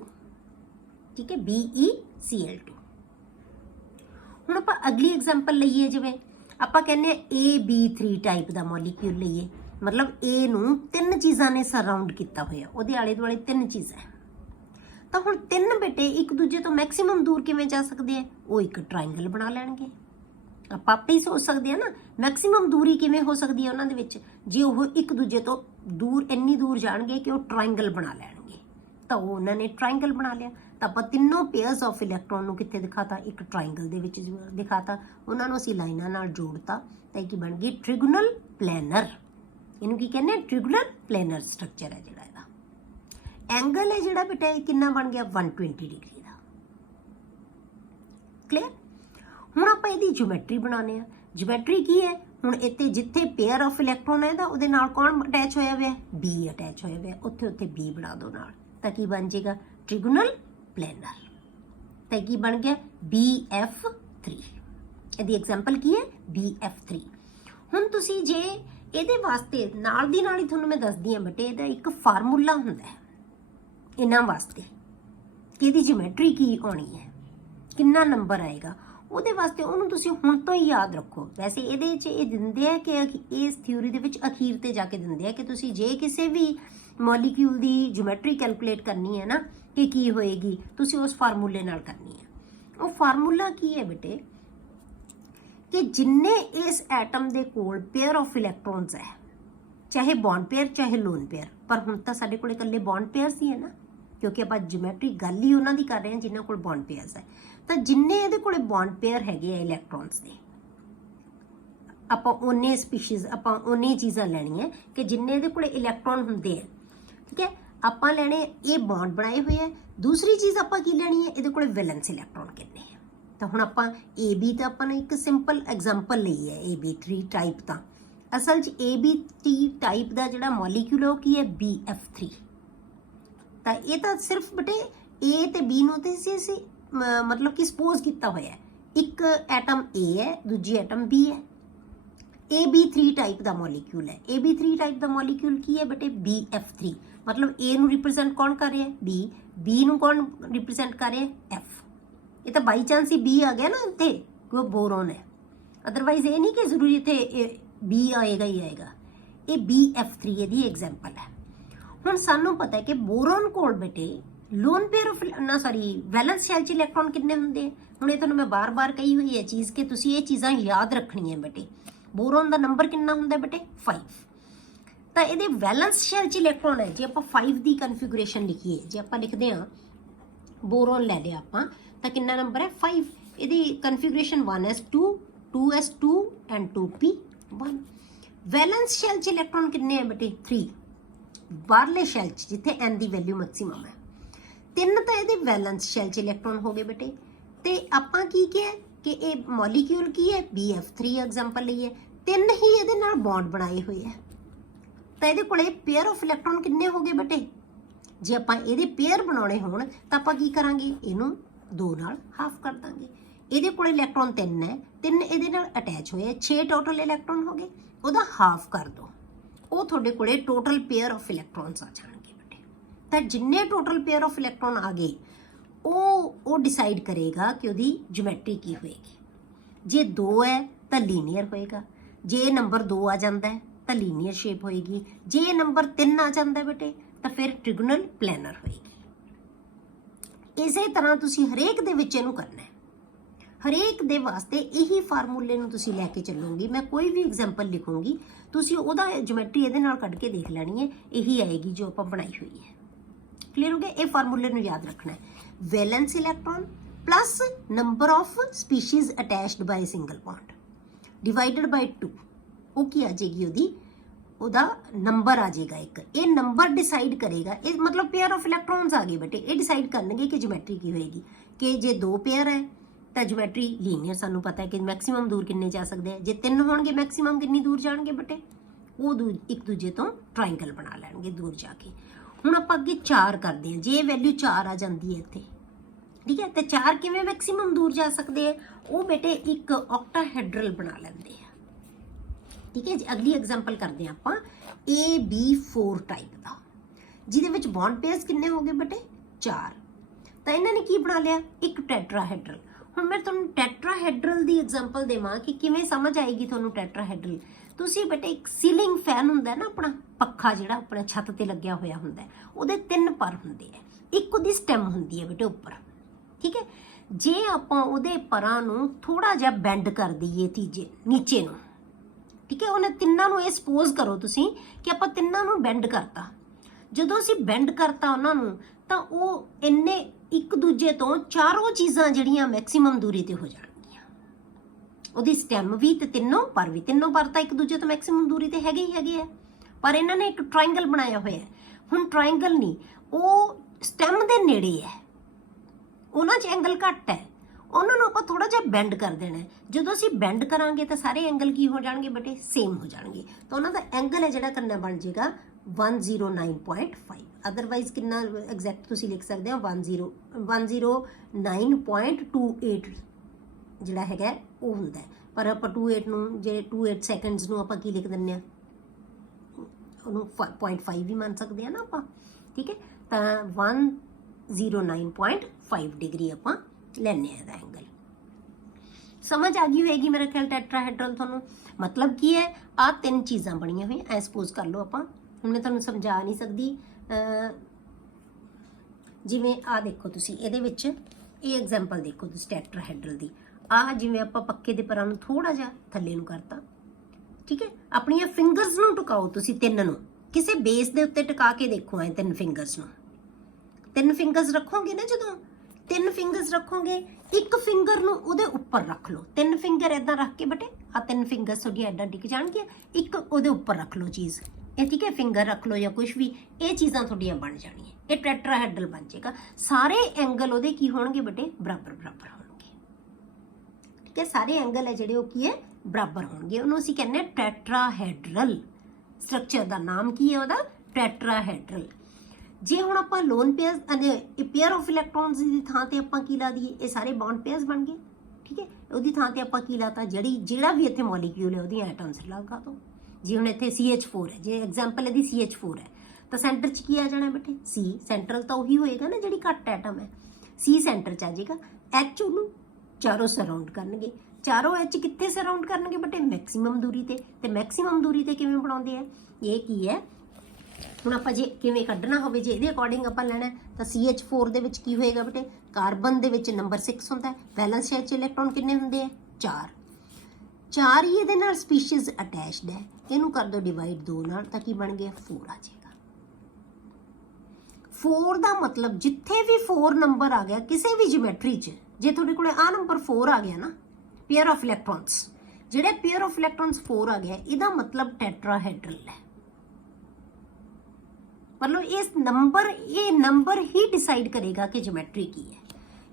ਠੀਕ ਹੈ, BeCl2। ਹੁਣ ਆਪਾਂ ਅਗਲੀ ਐਗਜ਼ਾਮਪਲ ਲਈਏ, ਜਿਵੇਂ ਆਪਾਂ ਕਹਿੰਦੇ ਆ AB3 ਟਾਈਪ ਦਾ ਮੋਲੀਕਿਊਲ ਲਈਏ, ਮਤਲਬ A ਨੂੰ ਤਿੰਨ ਚੀਜ਼ਾਂ ਨੇ ਸਰਾਊਂਡ ਕੀਤਾ ਹੋਇਆ, ਉਹਦੇ ਆਲੇ ਦੁਆਲੇ ਤਿੰਨ ਚੀਜ਼ਾਂ। ਤਾਂ ਹੁਣ ਤਿੰਨ ਬੇਟੇ ਇੱਕ ਦੂਜੇ ਤੋਂ ਮੈਕਸਿਮਮ ਦੂਰ ਕਿਵੇਂ ਜਾ ਸਕਦੇ ਆ, ਉਹ ਇੱਕ ਟ੍ਰਾਇੰਗਲ ਬਣਾ ਲੈਣਗੇ। ਆਪਾਂ ਆਪੇ ਹੀ ਸੋਚ ਸਕਦੇ ਆ ਨਾ ਮੈਕਸਿਮਮ ਦੂਰੀ ਕਿਵੇਂ ਹੋ ਸਕਦੀ ਹੈ ਉਹਨਾਂ ਦੇ ਵਿੱਚ, ਜੇ ਉਹ ਇੱਕ ਦੂਜੇ ਤੋਂ ਦੂਰ ਇੰਨੀ ਦੂਰ ਜਾਣਗੇ ਕਿ ਉਹ ਟ੍ਰਾਇੰਗਲ ਬਣਾ ਲੈਣਗੇ। ਤਾਂ ਉਹ ਉਹਨਾਂ ਨੇ ਟ੍ਰਾਇੰਗਲ ਬਣਾ ਲਿਆ। ਤਾਂ ਆਪਾਂ ਤਿੰਨੋਂ ਪੇਅਰਸ ਆਫ ਇਲੈਕਟ੍ਰॉन ਨੂੰ ਕਿੱਥੇ ਦਿਖਾਤਾ, ਇੱਕ ਟ੍ਰਾਇੰਗਲ ਦੇ ਵਿੱਚ ਦਿਖਾਤਾ। ਉਹਨਾਂ ਨੂੰ ਅਸੀਂ ਲਾਈਨਾਂ ਨਾਲ ਜੋੜਤਾ ਤਾਂ ਇਹ ਕੀ ਬਣ ਗਈ, ਟ੍ਰਿਗੋਨਲ ਪਲੈਨਰ। ਇਹਨੂੰ ਕੀ ਕਹਿੰਦੇ ਆ, ਟ੍ਰਿਗੋਨਲ ਪਲੈਨਰ ਸਟਰਕਚਰ ਹੈ ਜਿਹੜਾ ਇਹਦਾ। ਐਂਗਲ ਹੈ ਜਿਹੜਾ ਬੇਟਾ ਇਹ ਕਿੰਨਾ ਬਣ ਗਿਆ, 120 ਡਿਗਰੀ ਦਾ। ਕਲੀਅਰ। ਹੁਣ ਆਪਾਂ ਇਹਦੀ ਜਿਓਮੈਟਰੀ ਬਣਾਉਂਦੇ ਆ। ਜਿਓਮੈਟਰੀ ਕੀ ਹੈ, ਹੁਣ ਇੱਥੇ ਜਿੱਥੇ ਪੇਅਰ ਆਫ ਇਲੈਕਟ੍ਰॉन ਹੈ ਤਾਂ ਉਹਦੇ ਨਾਲ ਕੌਣ ਅਟੈਚ ਹੋਇਆ ਹੋਇਆ, B ਅਟੈਚ ਹੋਇਆ ਹੋਇਆ, ਉੱਥੇ ਉੱਥੇ B ਬਣਾ ਦਿਓ ਨਾਲ, ਤਾਂ ਕੀ ਬਣ ਜਾਏਗਾ, ਟ੍ਰਿਗੋਨਲ ਪਲੈਨਰ। ਤਾਂ ਕੀ ਬਣ ਗਿਆ, BF3। ਇਹਦੀ ਐਗਜ਼ਾਮਪਲ ਕੀ ਹੈ, BF3। ਹੁਣ ਤੁਸੀਂ ਜੇ ਇਹਦੇ ਵਾਸਤੇ ਨਾਲ ਦੀ ਨਾਲ ਹੀ ਤੁਹਾਨੂੰ ਮੈਂ ਦੱਸਦੀ ਹਾਂ ਬੇਟੇ, ਇਹਦਾ ਇੱਕ ਫਾਰਮੂਲਾ ਹੁੰਦਾ ਹੈ ਇਹਨਾਂ ਵਾਸਤੇ ਕਿ ਇਹਦੀ ਜਿਓਮੈਟਰੀ ਕੀ ਆਉਣੀ ਹੈ, ਕਿੰਨਾ ਨੰਬਰ ਆਏਗਾ। ਉਹਦੇ ਵਾਸਤੇ ਉਹਨੂੰ ਤੁਸੀਂ ਹੁਣ ਤੋਂ ਹੀ ਯਾਦ ਰੱਖੋ। ਵੈਸੇ ਇਹਦੇ 'ਚ ਇਹ ਦਿੰਦੇ ਆ ਕਿ ਇਸ ਥਿਊਰੀ ਦੇ ਵਿੱਚ ਅਖੀਰ ਤੇ ਜਾ ਕੇ ਦਿੰਦੇ ਆ ਕਿ ਤੁਸੀਂ ਜੇ ਕਿਸੇ ਵੀ ਮੋਲੀਕਿਊਲ ਦੀ ਜਿਓਮੈਟਰੀ ਕੈਲਕੂਲੇਟ ਕਰਨੀ ਹੈ ਨਾ ਕਿ ਕੀ ਹੋਏਗੀ, ਤੁਸੀਂ ਉਸ ਫਾਰਮੂਲੇ ਨਾਲ ਕਰਨੀ ਹੈ। ਉਹ ਫਾਰਮੂਲਾ ਕੀ ਹੈ ਬੇਟੇ, ਕਿ ਜਿੰਨੇ ਇਸ ਐਟਮ ਦੇ ਕੋਲ ਪੇਅਰ ਆਫ ਇਲੈਕਟ੍ਰॉन्स ਹੈ, ਚਾਹੇ ਬੌਂਡ ਪੇਅਰ ਚਾਹੇ ਲੋਨ ਪੇਅਰ, ਪਰ ਹੁਣ ਤਾਂ ਸਾਡੇ ਕੋਲ ਇਕੱਲੇ ਬੌਂਡ ਪੇਅਰਸ ਹੀ ਹੈ ਨਾ, ਕਿਉਂਕਿ ਆਪਾਂ ਜਿਓਮੈਟਰੀ ਗੱਲ ਹੀ ਉਹਨਾਂ ਦੀ ਕਰ ਰਹੇ ਹਾਂ ਜਿਨ੍ਹਾਂ ਕੋਲ ਬੌਂਡ ਪੇਅਰਸ ਹੈ। ਤਾਂ ਜਿੰਨੇ ਇਹਦੇ ਕੋਲੇ ਬੌਂਡ ਪੇਅਰ ਹੈਗੇ ਆ ਇਲੈਕਟ੍ਰॉन्स ਦੇ, ਆਪਾਂ ਉਹਨੇ ਸਪੀਸ਼ੀਜ਼, ਆਪਾਂ ਉਹਨੇ ਚੀਜ਼ਾਂ ਲੈਣੀਆਂ ਕਿ ਜਿੰਨੇ ਇਹਦੇ ਕੋਲੇ ਇਲੈਕਟ੍ਰॉन ਹੁੰਦੇ ਆ, ਠੀਕ ਹੈ। ਆਪਾਂ ਲੈਣੇ ਇਹ ਬੌਂਡ ਬਣਾਏ ਹੋਏ ਆ। ਦੂਸਰੀ ਚੀਜ਼ ਆਪਾਂ ਕੀ ਲੈਣੀ ਹੈ, ਇਹਦੇ ਕੋਲੇ ਵੈਲੈਂਸ ਇਲੈਕਟ੍ਰॉन ਕਿੰਨੇ ਆ। ਤਾਂ ਹੁਣ ਆਪਾਂ AB ਤਾਂ ਆਪਾਂ ਨੇ ਇੱਕ ਸਿੰਪਲ ਐਗਜ਼ਾਮਪਲ ਲਈ ਹੈ, AB3 ਟਾਈਪ। ਤਾਂ ਅਸਲ 'ਚ AB3 ਟਾਈਪ ਦਾ ਜਿਹੜਾ ਮੋਲੀਕਿਊਲ ਉਹ ਕੀ ਹੈ, BF3। ਤਾਂ ਇਹ ਤਾਂ ਸਿਰਫ ਬੇਟੇ A ਤੇ B ਨੂੰ ਤੇ ਸੀ ਮਤਲਬ ਕਿ ਸਪੋਜ਼ ਕੀਤਾ ਹੋਇਆ ਹੈ। ਇੱਕ ਐਟਮ A ਹੈ, ਦੂਜੀ ਐਟਮ B ਹੈ। AB3 ਟਾਈਪ ਦਾ ਮੋਲੀਕਿਊਲ ਹੈ। AB3 ਟਾਈਪ ਦਾ ਮੋਲੀਕਿਊਲ ਕੀ ਹੈ ਬੇਟੇ, BF3। ਮਤਲਬ A ਨੂੰ ਰਿਪਰੈਜ਼ੈਂਟ ਕੌਣ ਕਰ ਰਿਹਾ, B। B ਨੂੰ ਕੌਣ ਰਿਪਰੈਜ਼ੈਂਟ ਕਰ ਰਿਹਾ, F। ਇਹ ਤਾਂ ਬਾਈ ਚਾਂਸ ਹੀ B ਆ ਗਿਆ ਨਾ ਇੱਥੇ, ਕਿ ਉਹ ਬੋਰੋਨ ਹੈ। ਅਦਰਵਾਈਜ਼ ਇਹ ਨਹੀਂ ਕਿ ਜ਼ਰੂਰੀ ਇੱਥੇ B ਆਏਗਾ ਹੀ ਆਏਗਾ। ਇਹ BF3 ਇਹਦੀ ਐਗਜ਼ਾਮਪਲ ਹੈ। ਹੁਣ ਸਾਨੂੰ ਪਤਾ ਹੈ ਕਿ ਬੋਰੋਨ ਕੋਲ ਬੇਟੇ lone pair of valence shell 'ਚ ਇਲੈਕਟ੍ਰॉन ਕਿੰਨੇ ਹੁੰਦੇ ਆ। ਹੁਣ ਇਹ ਤੁਹਾਨੂੰ ਮੈਂ ਬਾਰ-ਬਾਰ ਕਹੀ ਹੋਈ ਹੈ ਚੀਜ਼ ਕਿ ਤੁਸੀਂ ਇਹ ਚੀਜ਼ਾਂ ਯਾਦ ਰੱਖਣੀਆਂ ਬੇਟੇ। ਬੋਰੋਨ ਦਾ ਨੰਬਰ ਕਿੰਨਾ ਹੁੰਦਾ ਬੇਟੇ, 5। ਤਾਂ ਇਹਦੇ ਵੈਲੈਂਸ ਸ਼ੈਲ 'ਚ ਇਲੈਕਟ੍ਰॉन ਹੈ। ਜੇ ਆਪਾਂ 5 ਦੀ ਕਨਫੀਗੂਰੇਸ਼ਨ ਲਿਖੀਏ, ਜੇ ਆਪਾਂ ਲਿਖਦੇ ਹਾਂ ਬੋਰੋਨ ਲੈ ਲਿਆ ਆਪਾਂ, ਤਾਂ ਕਿੰਨਾ ਨੰਬਰ ਹੈ, 5। ਇਹਦੀ ਕਨਫੀਗੂਰੇਸ਼ਨ 1s2 2s2 and 2p1। Wellness shell 'ਚ ਇਲੈਕਟ੍ਰॉन ਕਿੰਨੇ ਆ ਬੇਟੇ, 3। ਬਾਹਰਲੇ ਸ਼ੈਲ 'ਚ ਜਿੱਥੇ n ਦੀ ਵੈਲਿਊ ਮੈਕਸਿਮਮ ਹੈ, 3 ਤਾਂ ਇਹਦੇ ਵੈਲੈਂਸ ਸ਼ੈਲ 'ਚ ਇਲੈਕਟ੍ਰॉन ਹੋ ਗਏ ਬੇਟੇ। ਤੇ ਆਪਾਂ ਕੀ ਕਿਹਾ ਕਿ ਇਹ ਮੋਲੀਕਿਊਲ ਕੀ ਹੈ, BF3 ਐਗਜ਼ਾਮਪਲ ਲਈ ਹੈ। 3 ਹੀ ਇਹਦੇ ਨਾਲ ਬੌਂਡ ਬਣਾਏ ਹੋਏ ਹੈ। ਤਾਂ ਇਹਦੇ ਕੋਲੇ ਪੇਅਰ ਆਫ ਇਲੈਕਟ੍ਰॉन ਕਿੰਨੇ ਹੋ ਗਏ ਬੇਟੇ। ਜੇ ਆਪਾਂ ਇਹਦੇ ਪੇਅਰ ਬਣਾਉਣੇ ਹੋਣ ਤਾਂ ਆਪਾਂ ਕੀ ਕਰਾਂਗੇ, ਇਹਨੂੰ 2 ਨਾਲ ਹਾਫ ਕਰ ਦਾਂਗੇ। ਇਹਦੇ ਕੋਲੇ ਇਲੈਕਟ੍ਰॉन 3 ਹੈ, 3 ਇਹਦੇ ਨਾਲ ਅਟੈਚ ਹੋਏ, 6 ਟੋਟਲ ਇਲੈਕਟ੍ਰॉन ਹੋ ਗਏ। ਉਹਦਾ ਹਾਫ ਕਰ ਦਿਓ, ਉਹ ਤੁਹਾਡੇ ਕੋਲੇ ਟੋਟਲ ਪੇਅਰ ਆਫ ਇਲੈਕਟ੍ਰॉन्स ਆ ਜਾਣਗੇ ਬੇਟੇ। ਤਾਂ ਜਿੰਨੇ ਟੋਟਲ ਪੇਅਰ ਆਫ ਇਲੈਕਟ੍ਰॉन ਆ ਗਏ ਉਹ ਡਿਸਾਈਡ ਕਰੇਗਾ ਕਿ ਉਹਦੀ ਜਿਓਮੈਟਰੀ ਕੀ ਹੋਏਗੀ। ਜੇ 2 ਹੈ ਤਾਂ ਲੀਨੀਅਰ ਹੋਏਗਾ, ਜੇ ਨੰਬਰ 2 ਆ ਜਾਂਦਾ ਹੈ ਤਾਂ ਲੀਨੀਅਰ ਸ਼ੇਪ ਹੋਏਗੀ, ਜੇ ਨੰਬਰ 3 ਆ ਜਾਂਦਾ ਬੇਟੇ ਤਾਂ ਫਿਰ ਟ੍ਰਿਗੋਨਲ ਪਲੈਨਰ ਹੋਏਗੀ। ਇਸੇ ਤਰ੍ਹਾਂ ਤੁਸੀਂ ਹਰੇਕ ਦੇ ਵਿੱਚ ਇਹਨੂੰ ਕਰਨਾ ਹੈ। ਹਰੇਕ ਦੇ ਵਾਸਤੇ ਇਹੀ ਫਾਰਮੂਲੇ ਨੂੰ ਤੁਸੀਂ ਲੈ ਕੇ ਚੱਲੋਗੇ। ਮੈਂ ਕੋਈ ਵੀ ਐਗਜ਼ਾਮਪਲ ਲਿਖੂੰਗੀ, ਤੁਸੀਂ ਉਹਦਾ ਜਿਓਮੈਟਰੀ ਇਹਦੇ ਨਾਲ ਕੱਢ ਕੇ ਦੇਖ ਲੈਣੀ ਹੈ, ਇਹੀ ਆਏਗੀ ਜੋ ਆਪਾਂ ਬਣਾਈ ਹੋਈ ਹੈ। ਕਲੀਅਰ ਹੋ ਗਿਆ? ਇਹ ਫਾਰਮੂਲੇ ਨੂੰ ਯਾਦ ਰੱਖਣਾ ਹੈ। Wellness electron plus number of species attached by single bond divided by 2 वो की आ जाएगी ਉਹਦਾ ਨੰਬਰ ਆ ਜਾਏਗਾ ਇੱਕ। ਇਹ ਨੰਬਰ ਡਿਸਾਈਡ ਕਰੇਗਾ, ਇਹ ਮਤਲਬ ਪੇਅਰ ਆਫ ਇਲੈਕਟ੍ਰੋਨਸ ਆ ਗਏ ਬੇਟੇ, ਇਹ ਡਿਸਾਈਡ ਕਰਨਗੇ ਕਿ ਜਿਓਮੈਟਰੀ ਕੀ ਹੋਏਗੀ। ਕਿ ਜੇ 2 ਪੇਅਰ ਹੈ ਤਾਂ ਜਿਓਮੈਟਰੀ ਲੀਨੀਅਰ, ਸਾਨੂੰ ਪਤਾ ਹੈ ਕਿ ਮੈਕਸਿਮਮ ਦੂਰ ਕਿੰਨੇ ਜਾ ਸਕਦੇ ਆ। ਜੇ 3 ਹੋਣਗੇ ਮੈਕਸਿਮਮ ਕਿੰਨੀ ਦੂਰ ਜਾਣਗੇ ਬੇਟੇ, ਉਹ ਇੱਕ ਦੂਜੇ ਤੋਂ ਟ੍ਰਾਇੰਗਲ ਬਣਾ ਲੈਣਗੇ ਦੂਰ ਜਾ ਕੇ। ਹੁਣ ਆਪਾਂ ਅੱਗੇ 4 ਕਰਦੇ ਹਾਂ। ਜੇ ਵੈਲਿਊ 4 ਆ ਜਾਂਦੀ ਹੈ ਇੱਥੇ, ठीक है, तो 4 किवें मैक्सिमम दूर जा सकते हैं, वो बेटे एक ऑक्टाहेड्रल बना लेंगे। ठीक है जी, अगली एग्जांपल करते हैं आप AB4 टाइप का, जिहदे विच बॉन्ड पेयर्स कितने हो गए बेटे 4। तो इन्होंने की बना लिया एक टैट्राहेड्रल। हुण मैं तुहानूं टैट्राहेड्रल दी एग्जांपल देवां कि किवें समझ आएगी तुहानूं टैट्राहेड्रल। तुसीं बेटे एक सीलिंग फैन हुंदा है ना, अपना पक्खा जिहड़ा अपने छत ते लग्गिया होया हुंदा है, ਉਹਦੇ 3 पर हुंदे है, एक ਉਹਦੀ स्टैम हुंदी है बेटे ऊपर। ठीक है, जे आपां ਉਹਦੇ ਪਰਾਂ ਨੂੰ ਥੋੜਾ ਜਿਹਾ ਬੈਂਡ ਕਰ ਦਈਏ ਤੀਜੇ ਨੀਚੇ ਨੂੰ, ਠੀਕ ਹੈ, ਉਹਨੇ ਤਿੰਨਾਂ ਨੂੰ ਇਹ ਸਪੋਜ਼ ਕਰੋ ਤੁਸੀਂ ਕਿ ਆਪਾਂ ਤਿੰਨਾਂ ਨੂੰ ਬੈਂਡ ਕਰਤਾ। ਜਦੋਂ ਅਸੀਂ ਬੈਂਡ ਕਰਤਾ ਉਹਨਾਂ ਨੂੰ ਤਾਂ ਉਹ ਇੰਨੇ ਇੱਕ ਦੂਜੇ ਤੋਂ ਚਾਰੋਂ ਚੀਜ਼ਾਂ ਜਿਹੜੀਆਂ ਮੈਕਸਿਮਮ ਦੂਰੀ ਤੇ ਹੋ ਜਾਣਗੀਆਂ। ਉਹਦੀ ਸਟੈਮ ਵੀ ਤੇ ਤਿੰਨੋਂ ਪਰ ਤਾਂ ਇੱਕ ਦੂਜੇ ਤੋਂ ਮੈਕਸਿਮਮ ਦੂਰੀ ਤੇ ਹੈਗੇ ਹੀ ਹੈਗੇ ਆ, ਪਰ ਇਹਨਾਂ ਨੇ ਇੱਕ ਟ੍ਰਾਇੰਗਲ ਬਣਾਇਆ ਹੋਇਆ ਹੈ। ਹੁਣ ਟ੍ਰਾਇੰਗਲ ਨਹੀਂ, ਉਹ ਸਟੈਮ ਦੇ ਨੇੜੇ ਹੈ, ਉਹਨਾਂ 'ਚ ਐਂਗਲ ਘੱਟ ਹੈ, ਉਹਨਾਂ ਨੂੰ ਆਪਾਂ ਥੋੜਾ ਜਿਹਾ ਬੈਂਡ ਕਰ ਦੇਣਾ ਹੈ। ਜਦੋਂ ਅਸੀਂ ਬੈਂਡ ਕਰਾਂਗੇ ਤਾਂ ਸਾਰੇ ਐਂਗਲ ਕੀ ਹੋ ਜਾਣਗੇ ਬੇਟੇ, ਸੇਮ ਹੋ ਜਾਣਗੇ। ਤਾਂ ਉਹਨਾਂ ਦਾ ਐਂਗਲ ਹੈ ਜਿਹੜਾ ਕਰਨਾ ਬਣ ਜਾਏਗਾ 109.5। ਅਦਰਵਾਈਜ਼ ਕਿੰਨਾ ਐਗਜ਼ੈਕਟ ਤੁਸੀਂ ਲਿਖ ਸਕਦੇ ਹੋ 109.28 ਜਿਹੜਾ ਹੈਗਾ ਉਹ ਹੁੰਦਾ ਹੈ। ਪਰ ਆਪਾਂ 28 ਨੂੰ ਜੇ 28 ਸੈਕਿੰਡਸ ਨੂੰ ਆਪਾਂ ਕੀ ਲਿਖ ਦਿੰਦੇ ਹਾਂ, ਉਹਨੂੰ 0.5 ਵੀ ਮੰਨ ਸਕਦੇ ਆ ਨਾ ਆਪਾਂ। ਠੀਕ ਹੈ, ਤਾਂ 109.5 डिग्री ਆਪਾਂ ਲੈਣੇ ਆ ਦਾ ਐਂਗਲ। ਸਮਝ ਆ ਗਈ ਹੋਏਗੀ ਮੇਰੇ ਖਿਆਲ ਟੈਟਰਾहेड्रल ਤੁਹਾਨੂੰ। ਮਤਲਬ ਕੀ ਹੈ, ਆ 3 ਚੀਜ਼ਾਂ ਬਣੀਆਂ ਹੋਈਆਂ, ਐ ਸਪੋਜ਼ ਕਰ ਲਓ ਆਪਾਂ। ਹੁਣ ਮੈਂ ਤੁਹਾਨੂੰ ਸਮਝਾ ਨਹੀਂ ਸਕਦੀ, ਜਿਵੇਂ ਆ ਦੇਖੋ ਤੁਸੀਂ ਇਹਦੇ ਵਿੱਚ ਇਹ ਐਗਜ਼ਾਮਪਲ ਦੇਖੋ ਤੁਸੀਂ ਟੈਟਰਾहेड्रल ਦੀ। ਆ ਜਿਵੇਂ ਆਪਾਂ ਪੱਕੇ ਦੇ ਪਰਾਂ ਨੂੰ ਥੋੜਾ ਜਿਹਾ ਥੱਲੇ ਨੂੰ ਕਰਤਾ, ਠੀਕ ਹੈ, ਆਪਣੀਆਂ ਫਿੰਗਰਸ ਨੂੰ ਟਿਕਾਓ ਤੁਸੀਂ 3 ਨੂੰ, ਕਿਸੇ ਬੇਸ ਦੇ ਉੱਤੇ ਟਿਕਾ ਕੇ ਦੇਖੋ ਐ 3 ਫਿੰਗਰਸ ਨੂੰ। 3 ਫਿੰਗਰਸ ਰੱਖੋਗੇ ਨਾ, ਜਦੋਂ 3 ਫਿੰਗਰਸ ਰੱਖੋਗੇ, ਇੱਕ ਫਿੰਗਰ ਨੂੰ ਉਹਦੇ ਉੱਪਰ ਰੱਖ ਲਓ। 3 ਫਿੰਗਰ ਏਦਾਂ ਰੱਖ ਕੇ ਬੇਟੇ ਆ 3 ਫਿੰਗਰਸ ਤੁਹਾਡੀਆਂ ਏਦਾਂ ਡਿੱਗ ਜਾਣਗੀਆਂ, ਇੱਕ ਉਹਦੇ ਉੱਪਰ ਰੱਖ ਲਓ ਚੀਜ਼, ਇਹ ਠੀਕ ਹੈ, ਫਿੰਗਰ ਰੱਖ ਲਓ ਜਾਂ ਕੁਝ ਵੀ, ਇਹ ਚੀਜ਼ਾਂ ਤੁਹਾਡੀਆਂ ਬਣ ਜਾਣੀਆਂ। ਇਹ ਟੈਟਰਾहेड्रल ਬਣ ਜਾਏਗਾ। ਸਾਰੇ ਐਂਗਲ ਉਹਦੇ ਕੀ ਹੋਣਗੇ ਬੇਟੇ, ਬਰਾਬਰ ਹੋਣਗੇ। ਠੀਕ ਹੈ, ਸਾਰੇ ਐਂਗਲ ਹੈ ਜਿਹੜੇ ਉਹ ਕੀ ਹੈ, ਬਰਾਬਰ ਹੋਣਗੇ। ਉਹਨੂੰ ਅਸੀਂ ਕਹਿੰਦੇ ਹਾਂ ਟੈਟਰਾहेड्रल। ਸਟਰਕਚਰ ਦਾ ਨਾਮ ਕੀ ਹੈ ਉਹਦਾ, ਟੈਟਰਾहेड्रल। ਜੇ ਹੁਣ ਆਪਾਂ ਲੋਨ ਪੇਅਰਸ ਅਤੇ ਪੇਅਰ ਆਫ ਇਲੈਕਟ੍ਰੋਨਸ ਦੀ ਥਾਂ ਤੇ ਆਪਾਂ ਕੀ ਲਾ ਦਈਏ, ਇਹ ਸਾਰੇ ਬੌਂਡ ਪੇਅਰਸ ਬਣ ਗਏ। ਠੀਕ ਹੈ, ਉਹਦੀ ਥਾਂ ਤੇ ਆਪਾਂ ਕੀ ਲਾਤਾ, ਜਿਹੜਾ ਵੀ ਇੱਥੇ ਮੋਲੀਕਿਊਲ ਹੈ ਉਹਦੀਆਂ ਐਟਮਸ ਲਗਾ ਦੋ। ਜੇ ਹੁਣ ਇੱਥੇ CH4 ਹੈ, ਜੇ ਐਗਜ਼ਾਮਪਲ ਇਹਦੀ CH4 ਹੈ ਤਾਂ ਸੈਂਟਰ 'ਚ ਕੀ ਆ ਜਾਣਾ ਬੇਟੇ, C। ਸੈਂਟਰਲ ਤਾਂ ਉਹੀ ਹੋਏਗਾ ਨਾ ਜਿਹੜੀ ਘੱਟ ਐਟਮ ਹੈ, C ਸੈਂਟਰ 'ਚ ਆ ਜਾਏਗਾ। H ਉਹਨੂੰ ਚਾਰੋਂ ਸਰਾਊਂਡ ਕਰਨਗੇ। ਚਾਰੋਂ H ਕਿੱਥੇ ਸਰਾਊਂਡ ਕਰਨਗੇ ਬੇਟੇ, ਮੈਕਸਿਮਮ ਦੂਰੀ ਤੇ। ਤੇ ਮੈਕਸਿਮਮ ਦੂਰੀ ਤੇ ਕਿਵੇਂ ਬਣਾਉਂਦੇ ਆ, ਇਹ ਕੀ ਹੈ, ਹੁਣ ਆਪਾਂ ਜੇ ਕਿਵੇਂ ਕੱਢਣਾ ਹੋਵੇ, ਜੇ ਇਹਦੇ ਅਕੋਰਡਿੰਗ ਆਪਾਂ ਲੈਣਾ ਤਾਂ CH4 ਦੇ ਵਿੱਚ ਕੀ ਹੋਏਗਾ ਬੇਟੇ, ਕਾਰਬਨ ਦੇ ਵਿੱਚ ਨੰਬਰ 6 ਹੁੰਦਾ ਹੈ। ਵੈਲੈਂਸ ਸ਼ੇਅਰ 'ਚ ਇਲੈਕਟ੍ਰੋਨ ਕਿੰਨੇ ਹੁੰਦੇ ਆ, 4 ਹੀ ਇਹਦੇ ਨਾਲ ਸਪੀਸ਼ੀਜ਼ ਅਟੈਚਡ ਹੈ। ਇਹਨੂੰ ਕਰ ਦਿਓ ਡਿਵਾਈਡ 2 ਨਾਲ, ਤਾਂ ਕੀ ਬਣ ਗਿਆ 4 ਆ ਜਾਏਗਾ। 4 ਦਾ ਮਤਲਬ ਜਿੱਥੇ ਵੀ 4 ਨੰਬਰ ਆ ਗਿਆ ਕਿਸੇ ਵੀ ਜਿਓਮੈਟਰੀ 'ਚ, ਜੇ ਤੁਹਾਡੇ ਕੋਲ ਆ ਨੰਬਰ 4 ਆ ਗਿਆ ਨਾ, ਪੇਅਰ ਆਫ ਇਲੈਕਟ੍ਰੋਨਸ, ਜਿਹੜੇ ਪੇਅਰ ਆਫ ਇਲੈਕਟ੍ਰੋਨਸ 4 ਆ ਗਿਆ, ਇਹਦਾ ਮਤਲਬ ਟੈਟਰਾहेड्रल ਹੈ। मतलब ਇਹ ਨੰਬਰ ਹੀ ਡਿਸਾਈਡ ਕਰੇਗਾ ਕਿ ਜਿਓਮੈਟਰੀ ਕੀ ਹੈ।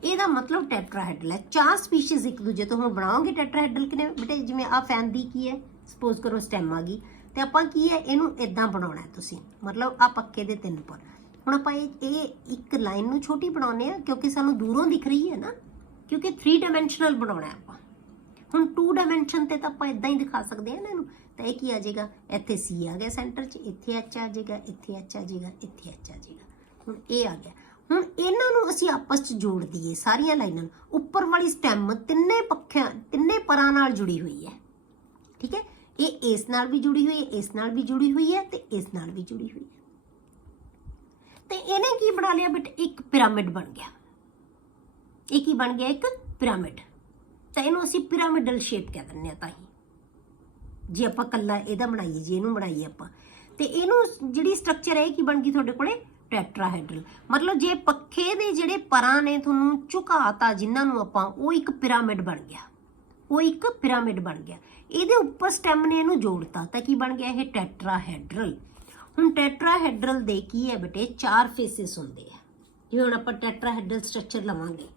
ਇਹਦਾ ਮਤਲਬ ਟੈਟਰਾहेड्रल ਹੈ। 4 ਸਪੀਸ਼ੀਜ਼ ਇੱਕ ਦੂਜੇ ਤੋਂ ਹੁਣ ਬਣਾਓਗੇ ਟੈਟਰਾहेड्रल ਕਿਨੇ ਬੇਟੇ, ਜਿਵੇਂ ਆ ਫੈਨ ਦੀ ਕੀ ਹੈ, ਸਪੋਜ਼ ਕਰੋ ਸਟੈਮ ਆ ਗਈ, ਤੇ ਆਪਾਂ ਕੀ ਹੈ, ਇਹਨੂੰ ਇਦਾਂ ਬਣਾਉਣਾ ਹੈ ਤੁਸੀਂ, ਮਤਲਬ ਆ ਪੱਕੇ ਦੇ 3 ਪਰ। ਹੁਣ ਆਪਾਂ ਇਹ ਇੱਕ ਲਾਈਨ ਨੂੰ ਛੋਟੀ ਬਣਾਉਂਦੇ ਆ ਕਿਉਂਕਿ ਸਾਨੂੰ ਦੂਰੋਂ ਦਿਖ ਰਹੀ ਹੈ ਨਾ, ਕਿਉਂਕਿ 3 ਡਾਇਮੈਂਸ਼ਨਲ ਬਣਾਉਣਾ ਆਪਾਂ। ਹੁਣ 2 ਡਾਇਮੈਂਸ਼ਨ ਤੇ ਤਾਂ ਆਪਾਂ ਇਦਾਂ ਹੀ ਦਿਖਾ ਸਕਦੇ ਹਾਂ ਨਾ ਇਹਨੂੰ। ਤਾਂ ਇਹ ਕੀ ਆ ਜਾਏਗਾ, ਇੱਥੇ C ਆ ਗਿਆ ਸੈਂਟਰ 'ਚ, ਇੱਥੇ H ਆ ਜਾਏਗਾ, ਇੱਥੇ H ਆ ਜਾਏਗਾ, ਇੱਥੇ H ਆ ਜਾਏਗਾ। ਹੁਣ ਇਹ ਆ ਗਿਆ। ਹੁਣ ਇਹਨਾਂ ਨੂੰ ਅਸੀਂ ਆਪਸ 'ਚ ਜੋੜ ਦਈਏ ਸਾਰੀਆਂ ਲਾਈਨਾਂ ਨੂੰ। ਉੱਪਰ ਵਾਲੀ ਸਟੈਮ ਤਿੰਨੇ ਪਰਾਂ ਨਾਲ ਜੁੜੀ ਹੋਈ ਹੈ, ਠੀਕ ਹੈ। ਇਹ ਇਸ ਨਾਲ ਵੀ ਜੁੜੀ ਹੋਈ ਹੈ, ਇਸ ਨਾਲ ਵੀ ਜੁੜੀ ਹੋਈ ਹੈ ਤੇ ਇਸ ਨਾਲ ਵੀ ਜੁੜੀ ਹੋਈ ਹੈ। ਤੇ ਇਹਨੇ ਕੀ ਬਣਾ ਲਿਆ ਬੇਟੇ, ਇੱਕ ਪਿਰਾਮਿਡ ਬਣ ਗਿਆ। ਇਹ ਕੀ ਬਣ ਗਿਆ, ਇੱਕ ਪਿਰਾਮਿਡ। ਤਾਂ ਇਹਨੂੰ ਅਸੀਂ ਪਿਰਾਮਿਡਲ ਸ਼ੇਪ ਕਹਿ ਦਿੰਦੇ ਹਾਂ। ਤਾਂ ਹੀ ਜੇ ਆਪਾਂ ਕੱਲਾ ਇਹਦਾ ਬਣਾਈਏ, ਜੇ ਇਹਨੂੰ ਬਣਾਈਏ ਆਪਾਂ, ਤੇ ਇਹਨੂੰ ਜਿਹੜੀ ਸਟਰਕਚਰ ਹੈ ਕੀ ਬਣ ਗਈ ਤੁਹਾਡੇ ਕੋਲੇ, ਟੈਟਰਾਹੈਡਰਲ। ਮਤਲਬ ਜੇ ਪੱਖੇ ਦੇ ਜਿਹੜੇ ਪਰਾਂ ਨੇ ਤੁਹਾਨੂੰ ਝੁਕਾਤਾ ਜਿਨ੍ਹਾਂ ਨੂੰ ਆਪਾਂ, ਉਹ ਇੱਕ ਪਿਰਾਮਿਡ ਬਣ ਗਿਆ, ਉਹ ਇੱਕ ਪਿਰਾਮਿਡ ਬਣ ਗਿਆ। ਇਹਦੇ ਉੱਪਰ ਸਟੈਮ ਨੇ ਇਹਨੂੰ ਜੋੜਤਾ ਤਾਂ ਕੀ ਬਣ ਗਿਆ, ਇਹ ਟੈਟਰਾਹੈਡਰਲ। ਹੁਣ ਟੈਟਰਾਹੈਡਰਲ ਦੇ ਕੀ ਹੈ ਬੇਟੇ, 4 ਫੇਸਿਸ ਹੁੰਦੇ ਆ। ਜੇ ਹੁਣ ਆਪਾਂ ਟੈਟਰਾਹੈਡਰਲ ਸਟਰਕਚਰ ਲਵਾਂਗੇ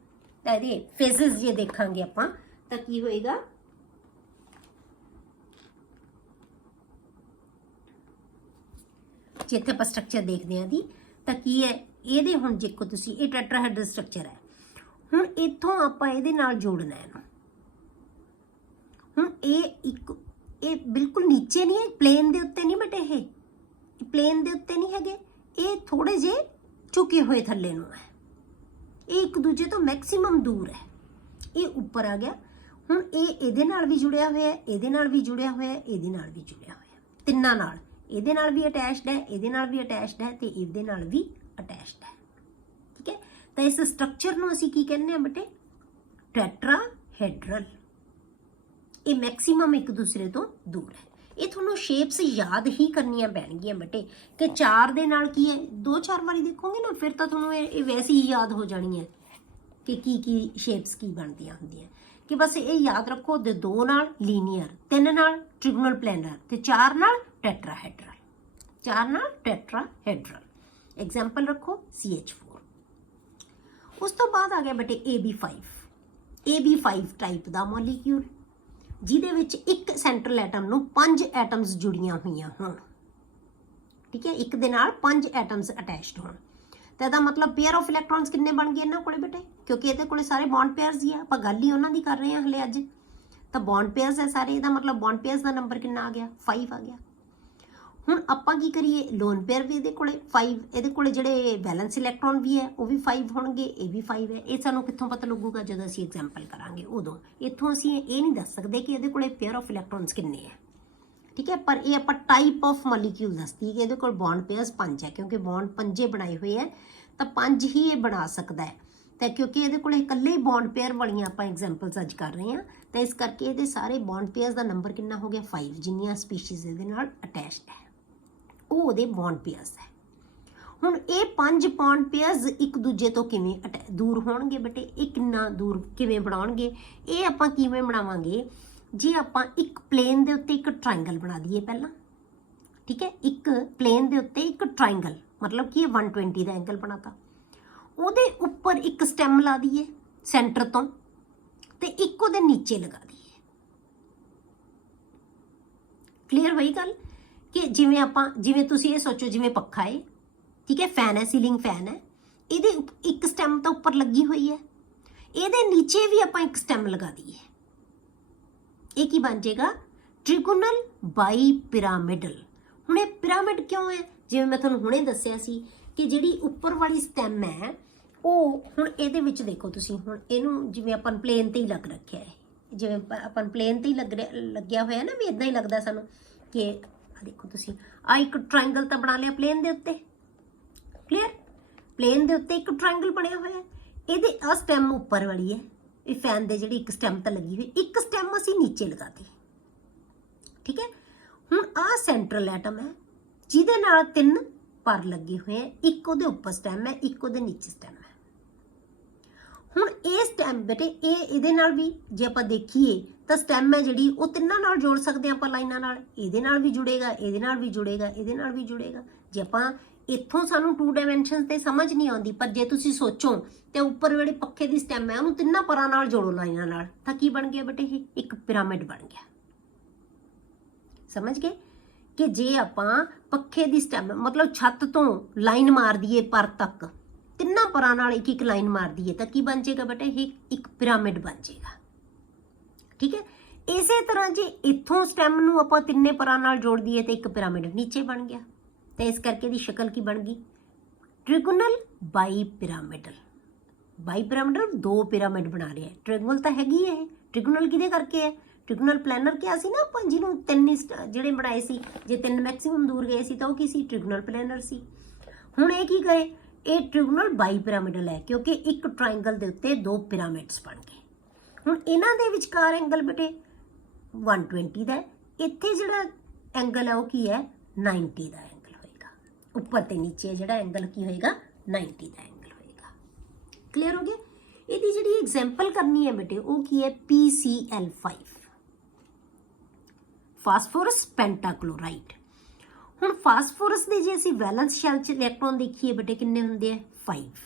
ਤਾਂ ਇਹਦੇ ਫੇਸਿਸ ਜੇ ਦੇਖਾਂਗੇ ਆਪਾਂ ਤਾਂ ਕੀ ਹੋਏਗਾ, ਜਿੱਥੇ ਆਪਾਂ ਸਟਰਕਚਰ ਦੇਖਦੇ ਹਾਂ ਦੀ ਤਾਂ ਕੀ ਹੈ ਇਹਦੇ, ਹੁਣ ਦੇਖੋ ਤੁਸੀਂ ਇਹ ਟੈਟਰਾਹੈਡਰਲ ਸਟਰਕਚਰ ਹੈ। ਹੁਣ ਇੱਥੋਂ ਆਪਾਂ ਇਹਦੇ ਨਾਲ ਜੋੜਨਾ ਹੈ ਇਹਨੂੰ। ਹੁਣ ਇਹ ਬਿਲਕੁਲ ਨੀਚੇ ਨਹੀਂ ਹੈ, ਪਲੇਨ ਦੇ ਉੱਤੇ ਨਹੀਂ ਬੇਟੇ, ਇਹ ਪਲੇਨ ਦੇ ਉੱਤੇ ਨਹੀਂ ਹੈਗੇ, ਇਹ ਥੋੜੇ ਜਿਹੇ ਝੁਕੇ ਹੋਏ ਥੱਲੇ ਨੂੰ ਹੈ। ਇਹ ਇੱਕ ਦੂਜੇ ਤੋਂ ਮੈਕਸਿਮਮ ਦੂਰ ਹੈ। ਇਹ ਉੱਪਰ ਆ ਗਿਆ। ਹੁਣ ਇਹ ਇਹਦੇ ਨਾਲ ਵੀ ਜੁੜਿਆ ਹੋਇਆ ਹੈ, ਇਹਦੇ ਨਾਲ ਵੀ ਜੁੜਿਆ ਹੋਇਆ ਹੈ, ਇਹਦੇ ਨਾਲ ਵੀ ਜੁੜਿਆ ਹੋਇਆ, ਤਿੰਨਾਂ ਨਾਲ। ਇਹਦੇ ਨਾਲ ਵੀ ਅਟੈਚਡ ਹੈ, ਇਹਦੇ ਨਾਲ ਵੀ ਅਟੈਚਡ ਹੈ ਤੇ ਇਹਦੇ ਨਾਲ ਵੀ ਅਟੈਚਡ ਹੈ, ਠੀਕ ਹੈ। ਤਾਂ ਇਸ ਸਟਰਕਚਰ ਨੂੰ ਅਸੀਂ ਕੀ ਕਹਿੰਦੇ ਹਾਂ ਬੇਟੇ, ਟੈਟਰਾਹੈਡਰਲ। ਇਹ ਮੈਕਸਿਮਮ ਇੱਕ ਦੂਸਰੇ ਤੋਂ ਦੂਰ ਹੈ। ਇਹ ਤੁਹਾਨੂੰ ਸ਼ੇਪਸ ਯਾਦ ਹੀ ਕਰਨੀਆਂ ਪੈਣਗੀਆਂ ਬੇਟੇ, ਕਿ 4 ਦੇ ਨਾਲ ਕੀ ਹੈ, 2-4 ਵਾਰੀ ਦੇਖੋਗੇ ਨਾ ਫਿਰ ਤਾਂ ਤੁਹਾਨੂੰ ਇਹ ਵੈਸੇ ਹੀ ਯਾਦ ਹੋ ਜਾਣੀ ਹੈ ਕਿ ਕੀ ਸ਼ੇਪਸ ਕੀ ਬਣਦੀਆਂ ਹੁੰਦੀਆਂ। ਕਿ ਬਸ ਇਹ ਯਾਦ ਰੱਖੋ, 2 ਨਾਲ ਲੀਨੀਅਰ, 3 ਨਾਲ ਟ੍ਰਿਗੋਨਲ ਪਲੈਨਰ ਤੇ 4 ਨਾਲ ਟੈਟਰਾਹੈਡਰਲ। 4 ਨਾਲ ਟੈਟਰਾਹੈਡਰਲ। ਐਗਜ਼ਾਮਪਲ ਰੱਖੋ CH4। ਉਸ ਤੋਂ ਬਾਅਦ ਆ ਗਿਆ ਬੇਟੇ AB5 ਟਾਈਪ ਦਾ ਮੋਲੀਕਿਊਲ, ਜਿਹਦੇ ਵਿੱਚ ਇੱਕ ਸੈਂਟਰਲ ਐਟਮ ਨੂੰ 5 ਐਟਮਸ ਜੁੜੀਆਂ ਹੋਈਆਂ ਹੋਣ, ਠੀਕ ਹੈ। ਇੱਕ ਦੇ ਨਾਲ 5 ਐਟਮਸ ਅਟੈਚਡ ਹੋਣ ਤਾਂ ਇਹਦਾ ਮਤਲਬ ਪੇਅਰ ਆਫ ਇਲੈਕਟ੍ਰੋਨਸ ਕਿੰਨੇ ਬਣ ਗਏ ਇਹਨਾਂ ਕੋਲੇ ਬੇਟੇ, ਕਿਉਂਕਿ ਇਹਦੇ ਕੋਲੇ ਸਾਰੇ ਬੌਂਡ ਪੇਅਰਸ ਹੀ ਆ। ਆਪਾਂ ਗੱਲ ਹੀ ਉਹਨਾਂ ਦੀ ਕਰ ਰਹੇ ਹਾਂ ਹਲੇ ਅੱਜ, ਤਾਂ ਬੌਂਡ ਪੇਅਰਸ ਹੈ ਸਾਰੇ। ਇਹਦਾ ਮਤਲਬ ਬੌਂਡ ਪੇਅਰਸ ਦਾ ਨੰਬਰ ਕਿੰਨਾ ਆ ਗਿਆ, 5 ਆ ਗਿਆ। ਹੁਣ ਆਪਾਂ ਕੀ ਕਰੀਏ, ਲੋਨ ਪੇਅਰ ਵੀ ਇਹਦੇ ਕੋਲੇ 5, ਇਹਦੇ ਕੋਲੇ ਜਿਹੜੇ ਵੈਲੈਂਸ ਇਲੈਕਟ੍ਰੋਨ ਵੀ ਹੈ ਉਹ ਵੀ 5 ਹੋਣਗੇ, ਇਹ ਵੀ 5 ਹੈ। ਇਹ ਸਾਨੂੰ ਕਿੱਥੋਂ ਪਤਾ ਲੱਗੂਗਾ, ਜਦੋਂ ਅਸੀਂ ਐਗਜ਼ਾਮਪਲ ਕਰਾਂਗੇ ਉਦੋਂ। ਇੱਥੋਂ ਅਸੀਂ ਇਹ ਨਹੀਂ ਦੱਸ ਸਕਦੇ ਕਿ ਇਹਦੇ ਕੋਲੇ ਪੇਅਰ ਆਫ ਇਲੈਕਟ੍ਰੋਨਸ ਕਿੰਨੇ ਹੈ, ਠੀਕ ਹੈ। ਪਰ ਇਹ ਆਪਾਂ ਟਾਈਪ ਆਫ ਮੋਲੀਕਿਊਲ ਦੱਸਦੀ ਹੈ ਕਿ ਇਹਦੇ ਕੋਲ ਬੌਂਡ ਪੇਅਰਸ 5 ਹੈ, ਕਿਉਂਕਿ ਬੌਂਡ 5 ਬਣਾਏ ਹੋਏ ਹੈ ਤਾਂ 5 ਹੀ ਇਹ ਬਣਾ ਸਕਦਾ ਹੈ। ਤਾਂ ਕਿਉਂਕਿ ਇਹਦੇ ਕੋਲ ਇਕੱਲੇ ਹੀ ਬੌਂਡ ਪੇਅਰ ਵਾਲੀਆਂ ਆਪਾਂ ਐਗਜ਼ਾਮਪਲਸ ਅੱਜ ਕਰ ਰਹੇ ਹਾਂ, ਤਾਂ ਇਸ ਕਰਕੇ ਇਹਦੇ ਸਾਰੇ ਬੌਂਡ ਪੇਅਰਸ ਦਾ ਨੰਬਰ ਕਿੰਨਾ ਹੋ ਗਿਆ, 5। ਜਿੰਨੀਆਂ ਸਪੀਸ਼ੀਜ਼ ਇਹਦੇ ਨਾਲ ਅਟੈਚਡ ਹੈ ਉਹ ਉਹਦੇ ਬੌਂਡ ਪੇਅਰਸ ਹੈ। ਹੁਣ ਇਹ 5 ਬੌਂਡ ਪੇਅਰਸ ਇੱਕ ਦੂਜੇ ਤੋਂ ਕਿਵੇਂ ਦੂਰ ਹੋਣਗੇ ਬੇਟੇ, ਇਹ ਕਿੰਨਾ ਦੂਰ ਕਿਵੇਂ ਬਣਾਉਣਗੇ, ਇਹ ਆਪਾਂ ਕਿਵੇਂ ਬਣਾਵਾਂਗੇ, ਜੇ ਆਪਾਂ ਇੱਕ ਪਲੇਨ ਦੇ ਉੱਤੇ ਇੱਕ ਟ੍ਰਾਇੰਗਲ ਬਣਾ ਦਈਏ ਪਹਿਲਾਂ, ਠੀਕ ਹੈ। ਇੱਕ ਪਲੇਨ ਦੇ ਉੱਤੇ ਇੱਕ ਟ੍ਰਾਇੰਗਲ, ਮਤਲਬ ਕਿ ਇਹ 120 ਦਾ ਐਂਗਲ ਬਣਾਤਾ। ਉਹਦੇ ਉੱਪਰ ਇੱਕ ਸਟੈਮ ਲਾ ਦਈਏ ਸੈਂਟਰ ਤੋਂ ਤੇ ਇੱਕ ਉਹਦੇ ਨੀਚੇ ਲਗਾ ਦਈਏ। ਕਲੀਅਰ ਹੋਈ ਗੱਲ, ਕਿ ਜਿਵੇਂ ਤੁਸੀਂ ਇਹ ਸੋਚੋ ਜਿਵੇਂ ਪੱਖਾ ਹੈ, ਠੀਕ ਹੈ, ਫੈਨ ਹੈ, ਸੀਲਿੰਗ ਫੈਨ ਹੈ, ਇਹਦੇ ਇੱਕ ਸਟੈਮ ਤਾਂ ਉੱਪਰ ਲੱਗੀ ਹੋਈ ਹੈ, ਇਹਦੇ ਨੀਚੇ ਵੀ ਆਪਾਂ ਇੱਕ ਸਟੈਮ ਲਗਾ ਦਈਏ। ਇਹ ਕੀ ਬਣ ਜਾਏਗਾ, ਟ੍ਰਿਗੋਨਲ ਬਾਈ ਪਿਰਾਮਿਡਲ। ਹੁਣ ਇਹ ਪਿਰਾਮਿਡ ਕਿਉਂ ਹੈ, ਜਿਵੇਂ ਮੈਂ ਤੁਹਾਨੂੰ ਹੁਣੇ ਦੱਸਿਆ ਸੀ ਕਿ ਜਿਹੜੀ ਉੱਪਰ ਵਾਲੀ ਸਟੈਮ ਹੈ ਉਹ, ਹੁਣ ਇਹਦੇ ਵਿੱਚ ਦੇਖੋ ਤੁਸੀਂ, ਹੁਣ ਇਹਨੂੰ ਜਿਵੇਂ ਆਪਾਂ ਪਲੇਨ ਤੇ ਹੀ ਲੱਗ ਰੱਖਿਆ ਹੈ, ਜਿਵੇਂ ਆਪਾਂ ਪਲੇਨ ਤੇ ਹੀ ਲੱਗਿਆ ਹੋਇਆ ਨਾ, ਵੀ ਇਦਾਂ ਹੀ ਲੱਗਦਾ ਸਾਨੂੰ ਕਿ ਦੇਖੋ ਤੁਸੀਂ ਆ ਇੱਕ ਟ੍ਰਾਇੰਗਲ ਤਾਂ ਬਣਾ ਲਿਆ ਪਲੇਨ ਦੇ ਉੱਤੇ, ਕਲੀਅਰ। ਪਲੇਨ ਦੇ ਉੱਤੇ ਇੱਕ ਟ੍ਰਾਇੰਗਲ ਬਣਿਆ ਹੋਇਆ, ਇਹਦੇ ਆ ਸਟੈਮ ਉੱਪਰ ਵਾਲੀ ਹੈ, ਇਹ ਫੈਨ ਦੇ ਜਿਹੜੀ ਇੱਕ ਸਟੈਮ ਤਾਂ ਲੱਗੀ ਹੋਈ, ਇੱਕ ਸਟੈਮ ਅਸੀਂ ਨੀਚੇ ਲਗਾਤੀ, ਠੀਕ ਹੈ। ਹੁਣ ਆ ਸੈਂਟਰਲ ਐਟਮ ਹੈ ਜਿਹਦੇ ਨਾਲ 3 ਪਰ ਲੱਗੇ ਹੋਏ ਹੈ, ਇੱਕ ਉਹਦੇ ਉੱਪਰ ਸਟੈਮ ਹੈ, ਇੱਕ ਉਹਦੇ ਨੀਚੇ ਸਟੈਮ ਹੈ। ਹੁਣ ਇਹ ਸਟੈਮ ਬੇਟੇ ਇਹਦੇ ਨਾਲ ਵੀ ਜੇ ਆਪਾਂ ਦੇਖੀਏ ਤਾਂ ਸਟੈਮ ਹੈ ਜਿਹੜੀ ਉਹ ਤਿੰਨਾਂ ਨਾਲ ਜੋੜ ਸਕਦੇ ਆਪਾਂ ਲਾਈਨਾਂ ਨਾਲ, ਇਹਦੇ ਨਾਲ ਵੀ ਜੁੜੇਗਾ, ਇਹਦੇ ਨਾਲ ਵੀ ਜੁੜੇਗਾ, ਇਹਦੇ ਨਾਲ ਵੀ ਜੁੜੇਗਾ। ਜੇ ਆਪਾਂ ਇੱਥੋਂ ਸਾਨੂੰ 2 ਡਾਇਮੈਂਸ਼ਨਸ ਤੇ ਸਮਝ ਨਹੀਂ ਆਉਂਦੀ, ਪਰ ਜੇ ਤੁਸੀਂ ਸੋਚੋ ਤੇ ਉੱਪਰ ਜਿਹੜੇ ਪੱਖੇ ਦੀ ਸਟੈਮ ਹੈ ਉਹਨੂੰ ਤਿੰਨਾਂ ਪਰਾਂ ਨਾਲ ਜੋੜੋ ਲਾਈਨਾਂ ਨਾਲ, ਤਾਂ ਕੀ ਬਣ ਗਿਆ ਬੇਟੇ, ਇਹ ਇੱਕ ਪਿਰਾਮਿਡ ਬਣ ਗਿਆ। ਸਮਝ ਗਏ ਕਿ ਜੇ ਆਪਾਂ ਪੱਖੇ ਦੀ ਸਟੈਮ ਮਤਲਬ ਛੱਤ ਤੋਂ ਲਾਈਨ ਮਾਰ ਦਈਏ ਪਰ ਤੱਕ, ਤਿੰਨਾਂ ਪਰਾਂ ਨਾਲ ਇੱਕ ਲਾਈਨ ਮਾਰ ਦਈਏ ਤਾਂ ਕੀ ਬਣ ਜਾਏਗਾ ਬੇਟੇ, ਇਹ ਇੱਕ ਪਿਰਾਮਿਡ ਬਣ ਜਾਏਗਾ, ਠੀਕ ਹੈ। ਇਸੇ ਤਰ੍ਹਾਂ ਜੇ ਇੱਥੋਂ ਸਟੈਮ ਨੂੰ ਆਪਾਂ ਤਿੰਨੇ ਪਰਾਂ ਨਾਲ ਜੋੜ ਦਈਏ ਤਾਂ ਇੱਕ ਪਿਰਾਮਿਡ ਨੀਚੇ ਬਣ ਗਿਆ। ਤਾਂ ਇਸ ਕਰਕੇ ਦੀ ਸ਼ਕਲ ਕੀ ਬਣ ਗਈ, ਟ੍ਰਿਗੋਨਲ ਬਾਈ ਪਿਰਾਮਿਡਲ ਦੋ ਪਿਰਾਮਿਡ ਬਣਾ ਰਿਹਾ। ਟ੍ਰਿਗੋਨਲ ਤਾਂ ਹੈਗੀ ਹੈ। ਟ੍ਰਿਗੋਨਲ ਕਿਹਦੇ ਕਰਕੇ ਹੈ? ਟ੍ਰਿਗੋਨਲ ਪਲੈਨਰ ਕਿਹਾ ਸੀ ਨਾ ਆਪਾਂ, ਜਿਹਨੂੰ ਤਿੰਨ ਜਿਹੜੇ ਬਣਾਏ ਸੀ, ਜੇ ਤਿੰਨ ਮੈਕਸਿਮਮ ਦੂਰ ਗਏ ਸੀ ਤਾਂ ਉਹ ਕੀ ਸੀ? ਟ੍ਰਿਗੋਨਲ ਪਲੈਨਰ ਸੀ। ਹੁਣ ਇਹ ਕੀ ਕਰੇ? ਇਹ ਟ੍ਰਿਗੋਨਲ ਬਾਈ ਪਿਰਾਮਿਡਲ ਹੈ ਕਿਉਂਕਿ ਇੱਕ ਟ੍ਰਾਇੰਗਲ ਦੇ ਉੱਤੇ ਦੋ ਪਿਰਾਮਿਡਸ ਬਣ ਗਏ। ਹੁਣ ਇਹਨਾਂ ਦੇ ਵਿਚਕਾਰ ਐਂਗਲ ਬੇਟੇ 120 ਦਾ ਹੈ। ਇੱਥੇ ਜਿਹੜਾ ਐਂਗਲ ਹੈ ਉਹ ਕੀ ਹੈ? 90 ਦਾ ਐਂਗਲ ਹੋਏਗਾ। ਉੱਪਰ ਤੇ ਨੀਚੇ ਜਿਹੜਾ ਐਂਗਲ ਕੀ ਹੋਏਗਾ? 90 ਦਾ ਐਂਗਲ ਹੋਏਗਾ। ਕਲੀਅਰ ਹੋ ਗਿਆ? ਇਹਦੀ ਜਿਹੜੀ ਐਗਜ਼ਾਮਪਲ ਕਰਨੀ ਹੈ ਬੇਟੇ ਉਹ ਕੀ ਹੈ? PCl5 phosphorus ਪੈਂਟਾਕਲੋਰਾਈਡ। ਹੁਣ ਫਾਸਫੋਰਸ ਦੇ ਜੇ ਅਸੀਂ ਵੈਲੈਂਸ ਸ਼ੈਲ 'ਚ ਇਲੈਕਟ੍ਰੋਨ ਦੇਖੀਏ ਬੇਟੇ ਕਿੰਨੇ ਹੁੰਦੇ ਆ? 5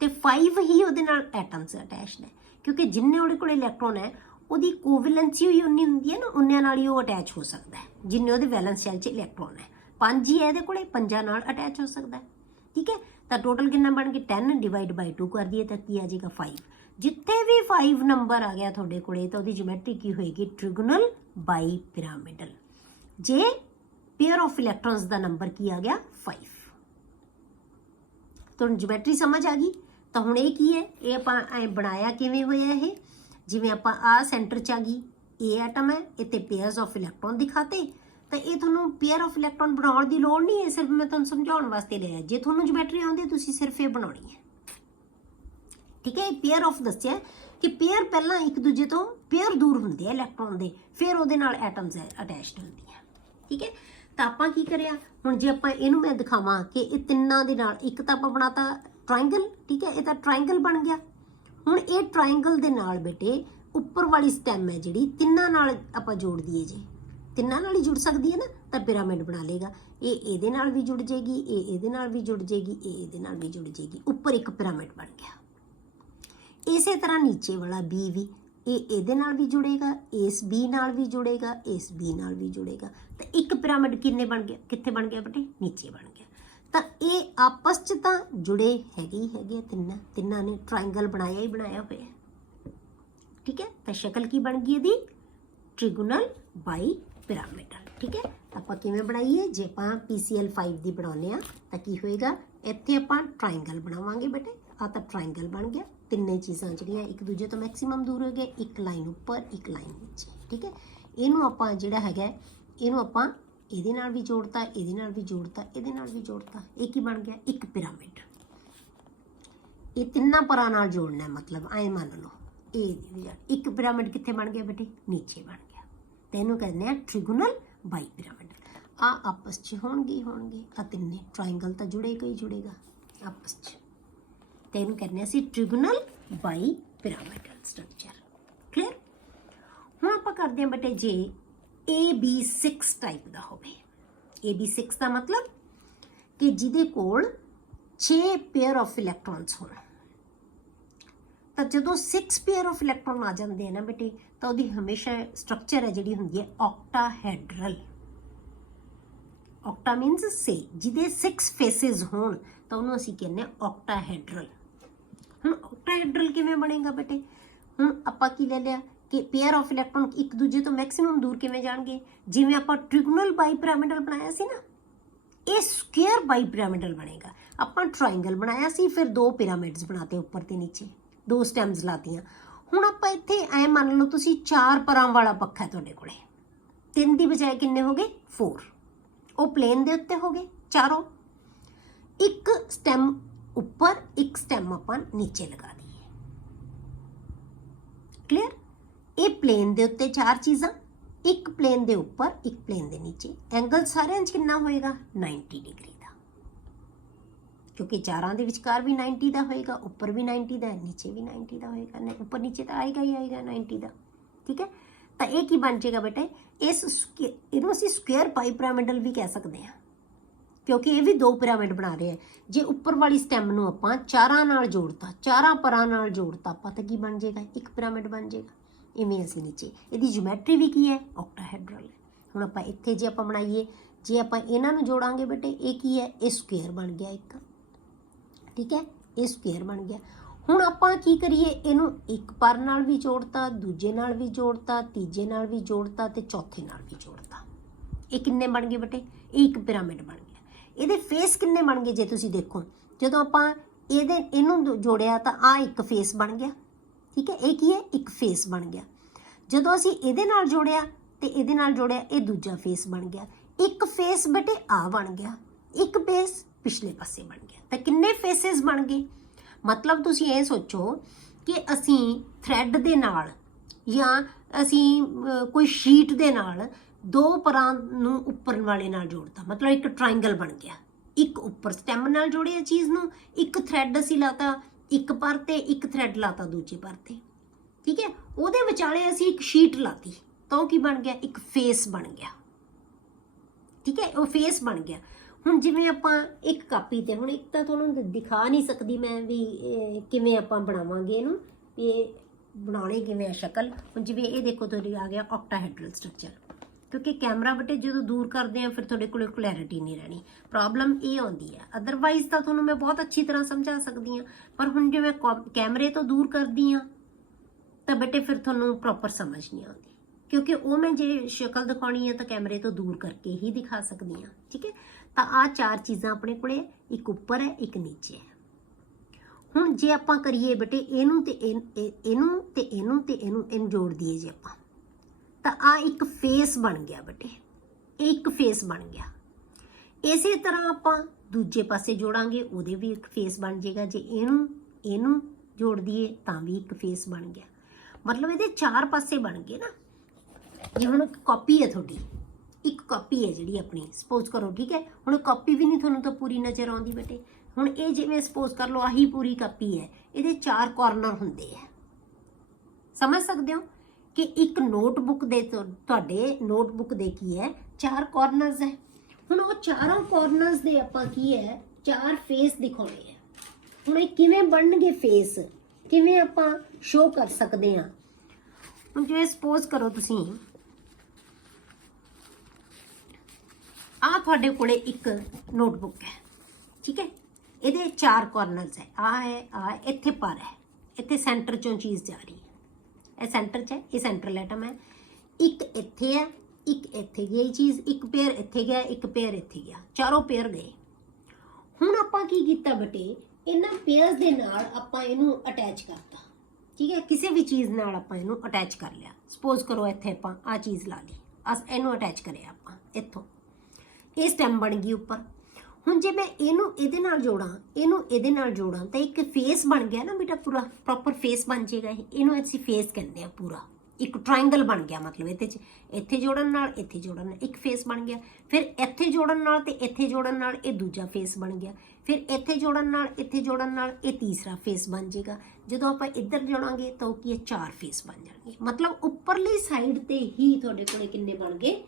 ਤੇ 5 ਹੀ ਉਹਦੇ ਨਾਲ ਐਟਮਸ ਅਟੈਚਡ ਹੈ ਕਿਉਂਕਿ ਜਿੰਨੇ ਉਹਦੇ ਕੋਲ ਇਲੈਕਟ੍ਰੋਨ ਹੈ ਉਹਦੀ ਕੋਵੈਲੈਂਸੀ ਹੀ ਉਨੀ ਹੁੰਦੀ ਹੈ ਨਾ, ਉਨਿਆਂ ਨਾਲ ਹੀ ਉਹ ਅਟੈਚ ਹੋ ਸਕਦਾ ਹੈ ਜਿੰਨੇ ਉਹਦੇ ਵੈਲੈਂਸ ਸ਼ੈਲ 'ਚ ਇਲੈਕਟ੍ਰੋਨ ਹੈ। 5 ਹੀ ਹੈ ਇਹਦੇ ਕੋਲੇ, 5 ਨਾਲ ਅਟੈਚ ਹੋ ਸਕਦਾ ਹੈ। ਠੀਕ ਹੈ, ਤਾਂ ਟੋਟਲ ਕਿੰਨਾ ਬਣ ਗਿਆ? 10 ਡਿਵਾਈਡ ਬਾਈ 2 ਕਰ ਦਈਏ ਤਾਂ ਕੀ ਆ ਜਾਏਗਾ? 5। ਜਿੱਥੇ ਵੀ 5 ਨੰਬਰ ਆ ਗਿਆ ਤੁਹਾਡੇ ਕੋਲੇ ਤਾਂ ਉਹਦੀ ਜਿਓਮੈਟਰੀ ਕੀ ਹੋਏਗੀ? ਟ੍ਰਿਗੋਨਲ ਬਾਈ ਪਿਰਾਮਿਡਲ। ਜੇ ਪੇਅਰ ਆਫ ਇਲੈਕਟ੍ਰੋਨਸ ਦਾ ਨੰਬਰ ਕੀ ਆ ਗਿਆ? 5। ਤੁਹਾਨੂੰ ਜਿਓਮੈਟਰੀ ਸਮਝ ਆ ਗਈ? ਤਾਂ ਹੁਣ ਇਹ ਕੀ ਹੈ? ਇਹ ਆਪਾਂ ਐ ਬਣਾਇਆ ਕਿਵੇਂ ਹੋਇਆ? ਇਹ ਜਿਵੇਂ ਆਪਾਂ ਆ ਸੈਂਟਰ 'ਚ ਆ ਗਈ, ਇਹ ਐਟਮ ਹੈ, ਇੱਥੇ ਪੇਅਰਸ ਆਫ ਇਲੈਕਟ੍ਰੋਨ ਦਿਖਾਤੇ। ਤਾਂ ਇਹ ਤੁਹਾਨੂੰ ਪੇਅਰ ਆਫ ਇਲੈਕਟ੍ਰੋਨ ਬਣਾਉਣ ਦੀ ਲੋੜ ਨਹੀਂ ਹੈ, ਸਿਰਫ ਮੈਂ ਤੁਹਾਨੂੰ ਸਮਝਾਉਣ ਵਾਸਤੇ ਲਿਆ। ਜੇ ਤੁਹਾਨੂੰ ਜਿਓਮੈਟਰੀ ਆਉਂਦੀ ਤੁਸੀਂ ਸਿਰਫ ਇਹ ਬਣਾਉਣੀ ਹੈ। ਠੀਕ ਹੈ, ਇਹ ਪੇਅਰ ਆਫ ਦੱਸਿਆ ਕਿ ਪੇਅਰ ਪਹਿਲਾਂ ਇੱਕ ਦੂਜੇ ਤੋਂ ਪੇਅਰ ਦੂਰ ਹੁੰਦੇ ਆ ਇਲੈਕਟ੍ਰੋਨ ਦੇ, ਫਿਰ ਉਹਦੇ ਨਾਲ ਐਟਮਸ ਅਟੈਚਡ ਹੁੰਦੀਆਂ। ਠੀਕ ਹੈ, ਤਾਂ ਆਪਾਂ ਕੀ ਕਰਿਆ? ਹੁਣ ਜੇ ਆਪਾਂ ਇਹਨੂੰ ਮੈਂ ਦਿਖਾਵਾਂ ਕਿ ਇਹ ਤਿੰਨਾਂ ਦੇ ਨਾਲ, ਇੱਕ ਤਾਂ ਆਪਾਂ ਬਣਾਤਾ ਟ੍ਰਾਇੰਗਲ। ਠੀਕ ਹੈ, ਇਹ ਤਾਂ ਟ੍ਰਾਇੰਗਲ ਬਣ ਗਿਆ। ਹੁਣ ਇਹ ਟ੍ਰਾਇੰਗਲ ਦੇ ਨਾਲ ਬੇਟੇ ਉੱਪਰ ਵਾਲੀ ਸਟੈਮ ਹੈ ਜਿਹੜੀ ਤਿੰਨਾਂ ਨਾਲ ਆਪਾਂ ਜੋੜ ਦਈਏ, ਜੇ ਤਿੰਨਾਂ ਨਾਲ ਹੀ ਜੁੜ ਸਕਦੀ ਹੈ ਨਾ, ਤਾਂ ਪਿਰਾਮਿਡ ਬਣਾ ਲੇਗਾ। ਇਹ ਇਹਦੇ ਨਾਲ ਵੀ ਜੁੜ ਜਾਏਗੀ, ਇਹ ਇਹਦੇ ਨਾਲ ਵੀ ਜੁੜ ਜਾਏਗੀ, ਇਹ ਇਹਦੇ ਨਾਲ ਵੀ ਜੁੜ ਜਾਏਗੀ, ਉੱਪਰ ਇੱਕ ਪਿਰਾਮਿਡ ਬਣ ਗਿਆ। ਇਸੇ ਤਰ੍ਹਾਂ ਨੀਚੇ ਵਾਲਾ B ਵੀ, ਇਹ ਇਹਦੇ ਨਾਲ ਵੀ ਜੁੜੇਗਾ, ਇਸ B ਨਾਲ ਵੀ ਜੁੜੇਗਾ, ਇਸ B ਨਾਲ ਵੀ ਜੁੜੇਗਾ। ਤਾਂ ਇੱਕ ਪਿਰਾਮਿਡ ਕਿੰਨੇ ਬਣ ਗਿਆ? ਕਿੱਥੇ ਬਣ ਗਿਆ ਬੇਟੇ? ਨੀਚੇ ਬਣ ਗਿਆ। ਤਾਂ ਇਹ ਆਪਸ 'ਚ ਤਾਂ ਜੁੜੇ ਹੈਗੇ ਹੀ ਹੈਗੇ, ਤਿੰਨਾਂ ਨੇ ਟ੍ਰਾਇੰਗਲ ਬਣਾਇਆ ਹੀ ਬਣਾਇਆ ਹੋਇਆ। ਠੀਕ ਹੈ, ਤਾਂ ਸ਼ਕਲ ਕੀ ਬਣ ਗਈ ਇਹਦੀ? ਟ੍ਰਿਗੋਨਲ ਬਾਈ ਪਿਰਾਮਿਡਲ। ਠੀਕ ਹੈ, ਆਪਾਂ ਕਿਵੇਂ ਬਣਾਈਏ? ਜੇ ਆਪਾਂ PCl5 ਦੀ ਬਣਾਉਂਦੇ ਆ ਤਾਂ ਕੀ ਹੋਏਗਾ? ਇੱਥੇ ਆਪਾਂ ਟ੍ਰਾਇੰਗਲ ਬਣਾਵਾਂਗੇ ਬੇਟੇ। ਆ ਤਾਂ ਟ੍ਰਾਇੰਗਲ ਬਣ ਗਿਆ। ਤਿੰਨੇ ਚੀਜ਼ਾਂ ਜਿਹੜੀਆਂ ਇੱਕ ਦੂਜੇ ਤੋਂ ਮੈਕਸਿਮਮ ਦੂਰ ਹੋ ਗਏ, ਇੱਕ ਲਾਈਨ ਉੱਪਰ, ਇੱਕ ਲਾਈਨ ਨੀਚੇ। ਠੀਕ ਹੈ, ਇਹਨੂੰ ਆਪਾਂ ਜਿਹੜਾ ਹੈਗਾ ਇਹਨੂੰ ਆਪਾਂ ਇਹਦੇ ਨਾਲ ਵੀ ਜੋੜਤਾ, ਇਹਦੇ ਨਾਲ ਵੀ ਜੋੜਤਾ, ਇਹਦੇ ਨਾਲ ਵੀ ਜੋੜਤਾ। ਇਹ ਕੀ ਬਣ ਗਿਆ? ਇੱਕ ਪਿਰਾਮਿਡ। ਇਹ ਤਿੰਨਾਂ ਪਰਾਂ ਨਾਲ ਜੋੜਨਾ ਹੈ, ਮਤਲਬ ਐਂ ਮੰਨ ਲਓ ਇਹ ਇੱਕ ਪਿਰਾਮਿਡ ਕਿੱਥੇ ਬਣ ਗਿਆ ਬੇਟੇ? ਨੀਚੇ ਬਣ ਗਿਆ। ਤੇ ਇਹਨੂੰ ਕਹਿੰਦੇ ਆ ਟ੍ਰਿਗੋਨਲ ਬਾਈ ਪਿਰਾਮਿਡਲ। ਆ ਆਪਸ 'ਚ ਹੋਣਗੇ ਆ ਤਿੰਨੇ ਟ੍ਰਾਇੰਗਲ ਤਾਂ ਜੁੜੇਗਾ ਹੀ ਜੁੜੇਗਾ ਆਪਸ 'ਚ। ਤੇ ਇਹਨੂੰ ਕਹਿੰਦੇ ਅਸੀਂ ਟ੍ਰਿਗੋਨਲ ਬਾਈ ਪਿਰਾਮਿਡਲ ਸਟਰਕਚਰ। ਕਲੀਅਰ? ਹੁਣ ਆਪਾਂ ਕਰਦੇ ਹਾਂ ਬੇਟੇ ਜੇ AB6 ਟਾਈਪ ਦਾ ਹੋਵੇ। AB6 ਦਾ ਮਤਲਬ ਕਿ ਜਿਹਦੇ ਕੋਲ 6 ਪੇਅਰ ਆਫ ਇਲੈਕਟ੍ਰੋਨਸ ਹੋਣ। ਤਾਂ ਜਦੋਂ 6 ਪੇਅਰ ਆਫ ਇਲੈਕਟ੍ਰੋਨ ਆ ਜਾਂਦੇ ਆ ਨਾ ਬੇਟੇ, ਤਾਂ ਉਹਦੀ ਹਮੇਸ਼ਾ ਸਟਰਕਚਰ ਹੈ ਜਿਹੜੀ ਹੁੰਦੀ ਹੈ ਔਕਟਾਹੈਡਰਲ। ਔਕਟਾ ਮੀਨਸ 6, ਜਿਹਦੇ 6 ਫੇਸਿਸ ਹੋਣ ਤਾਂ ਉਹਨੂੰ ਅਸੀਂ ਕਹਿੰਦੇ ਹਾਂ ਔਕਟਾਹੈਡਰਲ। ਹੁਣ ਔਕਟਾਹੈਡਰਲ ਕਿਵੇਂ ਬਣੇਗਾ ਬੇਟੇ? ਹੁਣ ਆਪਾਂ ਕੀ ਲੈ ਲਿਆ ਕਿ ਪੇਅਰ ਆਫ ਇਲੈਕਟ੍ਰੋਨ ਇੱਕ ਦੂਜੇ ਤੋਂ ਮੈਕਸਿਮਮ ਦੂਰ ਕਿਵੇਂ ਜਾਣਗੇ? ਜਿਵੇਂ ਆਪਾਂ ਟ੍ਰਿਗੋਨਲ ਬਾਈ ਪਿਰਾਮਿਡਲ ਬਣਾਇਆ ਸੀ ਨਾ, ਇਹ ਸਕੁਅਰ ਬਾਈ ਪਿਰਾਮਿਡਲ ਬਣੇਗਾ। ਆਪਾਂ ਟ੍ਰਾਇੰਗਲ ਬਣਾਇਆ ਸੀ, ਫਿਰ ਦੋ ਪਿਰਾਮਿਡਸ ਬਣਾਤੇ ਉੱਪਰ ਤੇ ਨੀਚੇ, ਦੋ ਸਟੈਮਸ ਲਾਤੀਆਂ। ਹੁਣ ਆਪਾਂ ਇੱਥੇ ਐ ਮੰਨ ਲਓ ਤੁਸੀਂ 4 ਪਰਾਂ ਵਾਲਾ ਪੱਖਾ ਤੁਹਾਡੇ ਕੋਲੇ, 3 ਦੀ ਬਜਾਏ ਕਿੰਨੇ ਹੋ ਗਏ? 4। ਉਹ ਪਲੇਨ ਦੇ ਉੱਤੇ ਹੋ ਗਏ ਚਾਰੋਂ। ਇੱਕ ਸਟੈਮ ਉੱਪਰ, ਇੱਕ ਸਟੈਮ ਆਪਾਂ ਨੀਚੇ ਲਗਾ ਦਈਏ। ਕਲੀਅਰ? ਇਹ ਪਲੇਨ ਦੇ ਉੱਤੇ 4 ਚੀਜ਼ਾਂ, ਇੱਕ ਪਲੇਨ ਦੇ ਉੱਪਰ, ਇੱਕ ਪਲੇਨ ਦੇ ਨੀਚੇ। ਐਂਗਲ ਸਾਰਿਆਂ 'ਚ ਕਿੰਨਾ ਹੋਏਗਾ? 90 ਡਿਗਰੀ ਦਾ, ਕਿਉਂਕਿ ਚਾਰਾਂ ਦੇ ਵਿਚਕਾਰ ਵੀ 90 ਦਾ ਹੋਏਗਾ, ਉੱਪਰ ਵੀ 90 ਦਾ, ਨੀਚੇ ਵੀ 90 ਦਾ ਹੋਏਗਾ। ਉੱਪਰ ਨੀਚੇ ਤਾਂ ਆਏਗਾ ਹੀ ਆਏਗਾ 90 ਦਾ। ਠੀਕ ਹੈ, ਤਾਂ ਇਹ ਕੀ ਬਣ ਜਾਏਗਾ ਬੇਟੇ? ਇਹਨੂੰ ਅਸੀਂ ਸਕੁਅਰ ਬਾਈ ਪਿਰਾਮਿਡਲ ਵੀ ਕਹਿ ਸਕਦੇ ਹਾਂ, ਕਿਉਂਕਿ ਇਹ ਵੀ ਦੋ ਪਿਰਾਮਿਡ ਬਣਾ ਰਹੇ ਆ। ਜੇ ਉੱਪਰ ਵਾਲੀ ਸਟੈਮ ਨੂੰ ਆਪਾਂ ਚਾਰਾਂ ਨਾਲ ਜੋੜਤਾ, ਚਾਰਾਂ ਪਰਾਂ ਨਾਲ ਜੋੜਤਾ, ਆਪਾਂ ਤਾਂ ਕੀ ਬਣ ਜਾਏਗਾ? ਇੱਕ ਪਿਰਾਮਿਡ ਬਣ ਜਾਏਗਾ। ਇਵੇਂ ਅਸੀਂ ਨੀਚੇ, ਇਹਦੀ ਜਿਓਮੈਟਰੀ ਵੀ ਕੀ ਹੈ? ਔਕਟਾਹੈਡਰਲ। ਹੁਣ ਆਪਾਂ ਇੱਥੇ ਜੇ ਆਪਾਂ ਬਣਾਈਏ, ਜੇ ਆਪਾਂ ਇਹਨਾਂ ਨੂੰ ਜੋੜਾਂਗੇ ਬੇਟੇ, ਇਹ ਕੀ ਹੈ? ਇਹ ਸਕੁਅਰ ਬਣ ਗਿਆ ਇੱਕ। ਠੀਕ ਹੈ, ਇਹ ਸਕੁਅਰ ਬਣ ਗਿਆ। ਹੁਣ ਆਪਾਂ ਕੀ ਕਰੀਏ? ਇਹਨੂੰ ਇੱਕ ਪਰ ਨਾਲ ਵੀ ਜੋੜਤਾ, ਦੂਜੇ ਨਾਲ ਵੀ ਜੋੜਤਾ, ਤੀਜੇ ਨਾਲ ਵੀ ਜੋੜਤਾ ਤੇ ਚੌਥੇ ਨਾਲ ਵੀ ਜੋੜਤਾ। ਇਹ ਕਿੰਨੇ ਬਣ ਗਏ ਬੇਟੇ? ਇਹ ਇੱਕ ਪਿਰਾਮਿਡ ਬਣ ਗਿਆ। ਇਹਦੇ ਫੇਸ ਕਿੰਨੇ ਬਣ ਗਏ? ਜੇ ਤੁਸੀਂ ਦੇਖੋ, ਜਦੋਂ ਆਪਾਂ ਇਹਨੂੰ ਜੋੜਿਆ ਤਾਂ ਆ ਇੱਕ ਫੇਸ ਬਣ ਗਿਆ, ਠੀਕ ਹੈ। ਇਹ ਕੀ ਹੈ? ਇੱਕ ਫੇਸ ਬਣ ਗਿਆ। ਜਦੋਂ ਅਸੀਂ ਇਹਦੇ ਨਾਲ ਜੋੜਿਆ ਤੇ ਇਹਦੇ ਨਾਲ ਜੋੜਿਆ, ਇਹ ਦੂਜਾ ਫੇਸ ਬਣ ਗਿਆ। ਇੱਕ ਫੇਸ ਬੇਟੇ ਆ ਬਣ ਗਿਆ, ਇੱਕ ਫੇਸ ਪਿਛਲੇ ਪਾਸੇ ਬਣ ਗਿਆ। ਤਾਂ ਕਿੰਨੇ ਫੇਸਿਸ ਬਣ ਗਏ? ਮਤਲਬ ਤੁਸੀਂ ਇਹ ਸੋਚੋ ਕਿ ਅਸੀਂ ਥ੍ਰੈਡ ਦੇ ਨਾਲ ਜਾਂ ਅਸੀਂ ਕੋਈ ਸ਼ੀਟ ਦੇ ਨਾਲ ਦੋ ਪਰਾਂ ਨੂੰ ਉੱਪਰ ਵਾਲੇ ਨਾਲ ਜੋੜਤਾ, ਮਤਲਬ ਇੱਕ ਟ੍ਰਾਇੰਗਲ ਬਣ ਗਿਆ। ਇੱਕ ਉੱਪਰ ਸਟੈਮ ਨਾਲ ਜੋੜਿਆ ਚੀਜ਼ ਨੂੰ, ਇੱਕ ਥ੍ਰੈਡ ਅਸੀਂ ਲਾਤਾ ਇੱਕ ਪਰ ਤੇ, ਇੱਕ ਥ੍ਰੈਡ ਲਾਤਾ ਦੂਜੇ ਪਰ ਤੇ, ਠੀਕ ਹੈ। ਉਹਦੇ ਵਿਚਾਲੇ ਅਸੀਂ ਇੱਕ ਸ਼ੀਟ ਲਾਤੀ, ਤਾਂ ਉਹ ਕੀ ਬਣ ਗਿਆ? ਇੱਕ ਫੇਸ ਬਣ ਗਿਆ, ਠੀਕ ਹੈ। ਉਹ ਫੇਸ ਬਣ ਗਿਆ। ਹੁਣ ਜਿਵੇਂ ਆਪਾਂ ਇੱਕ ਕਾਪੀ ਤੇ, ਹੁਣ ਇੱਕ ਤਾਂ ਤੁਹਾਨੂੰ ਦਿਖਾ ਨਹੀਂ ਸਕਦੀ ਮੈਂ ਵੀ ਕਿਵੇਂ ਆਪਾਂ ਬਣਾਵਾਂਗੇ ਇਹਨੂੰ, ਇਹ ਬਣਾਉਣੀ ਕਿਵੇਂ ਆ ਸ਼ਕਲ। ਹੁਣ ਜਿਵੇਂ ਇਹ ਦੇਖੋ ਤੁਹਾਡੀ ਆ ਗਿਆ ਆਕਟਾਹੈਡਰਲ ਸਟਰਕਚਰ, ਕਿਉਂਕਿ ਕੈਮਰਾ ਬਟੇ ਜਦੋਂ ਦੂਰ ਕਰਦੇ ਆ ਫਿਰ ਤੁਹਾਡੇ ਕੋਲ ਕਲੈਰਿਟੀ ਨਹੀਂ ਰਹਿਣੀ, ਪ੍ਰੋਬਲਮ ਇਹ ਆਉਂਦੀ ਹੈ। ਅਦਰਵਾਈਜ਼ ਤਾਂ ਤੁਹਾਨੂੰ ਮੈਂ ਬਹੁਤ ਅੱਛੀ ਤਰ੍ਹਾਂ ਸਮਝਾ ਸਕਦੀ ਹਾਂ, ਪਰ ਹੁਣ ਜਿਵੇਂ ਕੈਮਰੇ ਤੋਂ ਦੂਰ ਕਰਦੀ ਹਾਂ ਤਾਂ ਬੇਟੇ ਫਿਰ ਤੁਹਾਨੂੰ ਪ੍ਰੋਪਰ ਸਮਝ ਨਹੀਂ ਆਉਂਦੀ, ਕਿਉਂਕਿ ਉਹ ਮੈਂ ਜੇ ਸ਼ਕਲ ਦਿਖਾਉਣੀ ਹੈ ਤਾਂ ਕੈਮਰੇ ਤੋਂ ਦੂਰ ਕਰਕੇ ਹੀ ਦਿਖਾ ਸਕਦੀ ਹਾਂ, ਠੀਕ ਹੈ। ਤਾਂ ਆਹ ਚਾਰ ਚੀਜ਼ਾਂ ਆਪਣੇ ਕੋਲੇ, ਇੱਕ ਉੱਪਰ ਹੈ, ਇੱਕ ਨੀਚੇ ਹੈ। ਹੁਣ ਜੇ ਆਪਾਂ ਕਰੀਏ ਬੇਟੇ ਇਹਨੂੰ ਤੇ ਇਹਨੂੰ ਤੇ ਇਹਨੂੰ ਤੇ ਇਹਨੂੰ ਜੋੜ ਦਈਏ ਜੇ ਆਪਾਂ, ਤਾਂ ਆ ਇੱਕ ਫੇਸ ਬਣ ਗਿਆ ਬੇਟੇ, ਇਹ ਇੱਕ ਫੇਸ ਬਣ ਗਿਆ। ਇਸੇ ਤਰ੍ਹਾਂ ਆਪਾਂ ਦੂਜੇ ਪਾਸੇ ਜੋੜਾਂਗੇ, ਉਹਦੇ ਵੀ ਇੱਕ ਫੇਸ ਬਣ ਜਾਏਗਾ। ਜੇ ਇਹਨੂੰ ਜੋੜ ਦਈਏ ਤਾਂ ਵੀ ਇੱਕ ਫੇਸ ਬਣ ਗਿਆ। ਮਤਲਬ ਇਹਦੇ ਚਾਰ ਪਾਸੇ ਬਣ ਗਏ ਨਾ। ਇਹ ਹੁਣ ਕਾਪੀ ਹੈ ਤੁਹਾਡੀ, ਇੱਕ ਕਾਪੀ ਹੈ ਜਿਹੜੀ ਆਪਣੀ, ਸਪੋਜ਼ ਕਰੋ, ਠੀਕ ਹੈ। ਹੁਣ ਕਾਪੀ ਵੀ ਨਹੀਂ ਤੁਹਾਨੂੰ ਤਾਂ ਪੂਰੀ ਨਜ਼ਰ ਆਉਂਦੀ ਬੇਟੇ। ਹੁਣ ਇਹ ਜਿਵੇਂ ਸਪੋਜ਼ ਕਰ ਲਓ ਆਹੀ ਪੂਰੀ ਕਾਪੀ ਹੈ, ਇਹਦੇ ਚਾਰ ਕਾਰਨਰ ਹੁੰਦੇ ਆ, ਸਮਝ ਸਕਦੇ ਹੋ ਕਿ ਇੱਕ ਨੋਟਬੁੱਕ ਦੇ ਤੁਹਾਡੇ ਨੋਟਬੁੱਕ ਦੇ ਕੀ ਹੈ? ਚਾਰ ਕਾਰਨਰਸ ਹੈ। ਹੁਣ ਉਹ ਚਾਰਾਂ ਕਾਰਨਰਸ ਦੇ ਆਪਾਂ ਕੀ ਹੈ? ਚਾਰ ਫੇਸ ਦਿਖਾਉਣੇ ਆ। ਹੁਣ ਇਹ ਕਿਵੇਂ ਬਣਨਗੇ ਫੇਸ, ਕਿਵੇਂ ਆਪਾਂ ਸ਼ੋ ਕਰ ਸਕਦੇ ਹਾਂ? ਹੁਣ ਜਿਵੇਂ ਸਪੋਜ਼ ਕਰੋ ਤੁਸੀਂ ਆ ਤੁਹਾਡੇ ਕੋਲੇ ਇੱਕ ਨੋਟਬੁੱਕ ਹੈ, ਠੀਕ ਹੈ। ਇਹਦੇ ਚਾਰ ਕਾਰਨਰਸ ਹੈ, ਆ ਇੱਥੇ ਪਰ ਹੈ, ਇੱਥੇ ਸੈਂਟਰ ਚੋਂ ਚੀਜ਼ ਜਾ ਰਹੀ ਹੈ, ਇਹ ਸੈਂਟਰ 'ਚ ਹੈ, ਇਹ ਸੈਂਟਰਲ ਐਟਮ ਹੈ। ਇੱਕ ਇੱਥੇ ਹੈ, ਇੱਕ ਇੱਥੇ ਗਈ ਚੀਜ਼, ਇੱਕ ਪੇਅਰ ਇੱਥੇ ਗਿਆ, ਇੱਕ ਪੇਅਰ ਇੱਥੇ ਗਿਆ, ਚਾਰੋਂ ਪੇਅਰ ਗਏ। ਹੁਣ ਆਪਾਂ ਕੀ ਕੀਤਾ ਬੇਟੇ? ਇਹਨਾਂ ਪੇਅਰਸ ਦੇ ਨਾਲ ਆਪਾਂ ਇਹਨੂੰ ਅਟੈਚ ਕਰਤਾ, ਠੀਕ ਹੈ। ਕਿਸੇ ਵੀ ਚੀਜ਼ ਨਾਲ ਆਪਾਂ ਇਹਨੂੰ ਅਟੈਚ ਕਰ ਲਿਆ। ਸਪੋਜ਼ ਕਰੋ ਇੱਥੇ ਆਪਾਂ ਆਹ ਚੀਜ਼ ਲਾ ਲਈ, ਇਹਨੂੰ ਅਟੈਚ ਕਰਿਆ ਆਪਾਂ ਇੱਥੋਂ, ਇਹ ਸਟੈਮ ਬਣ ਗਈ ਉੱਪਰ। ਹੁਣ ਜੇ ਮੈਂ ਇਹਨੂੰ ਇਹਦੇ ਨਾਲ ਜੋੜਾਂ, ਇਹਨੂੰ ਇਹਦੇ ਨਾਲ ਜੋੜਾਂ, ਤਾਂ ਇੱਕ ਫੇਸ ਬਣ ਗਿਆ ਨਾ ਬੇਟਾ, ਪੂਰਾ ਪ੍ਰੋਪਰ ਫੇਸ ਬਣ ਜਾਏਗਾ। ਇਹਨੂੰ ਅਸੀਂ ਫੇਸ ਕਹਿੰਦੇ ਆ, ਪੂਰਾ ਇੱਕ ਟ੍ਰਾਇੰਗਲ ਬਣ ਗਿਆ। ਮਤਲਬ ਇਹਦੇ 'ਚ ਇੱਥੇ ਜੋੜਨ ਨਾਲ ਇੱਥੇ ਜੋੜਨ ਨਾਲ ਇੱਕ ਫੇਸ ਬਣ ਗਿਆ, ਫਿਰ ਇੱਥੇ ਜੋੜਨ ਨਾਲ ਤੇ ਇੱਥੇ ਜੋੜਨ ਨਾਲ ਇਹ ਦੂਜਾ ਫੇਸ ਬਣ ਗਿਆ, ਫਿਰ ਇੱਥੇ ਜੋੜਨ ਨਾਲ ਇੱਥੇ ਜੋੜਨ ਨਾਲ ਇਹ ਤੀਸਰਾ ਫੇਸ ਬਣ ਜਾਏਗਾ। ਜਦੋਂ ਆਪਾਂ ਇੱਧਰ ਜੋੜਾਂਗੇ ਤਾਂ ਉਹ ਕੀ ਹੈ? ਚਾਰ ਫੇਸ ਬਣ ਜਾਣਗੇ। ਮਤਲਬ ਉੱਪਰਲੀ ਸਾਈਡ ਤੇ ਹੀ ਤੁਹਾਡੇ ਕੋਲੇ ਕਿੰਨੇ ਬਣ ਗਏ?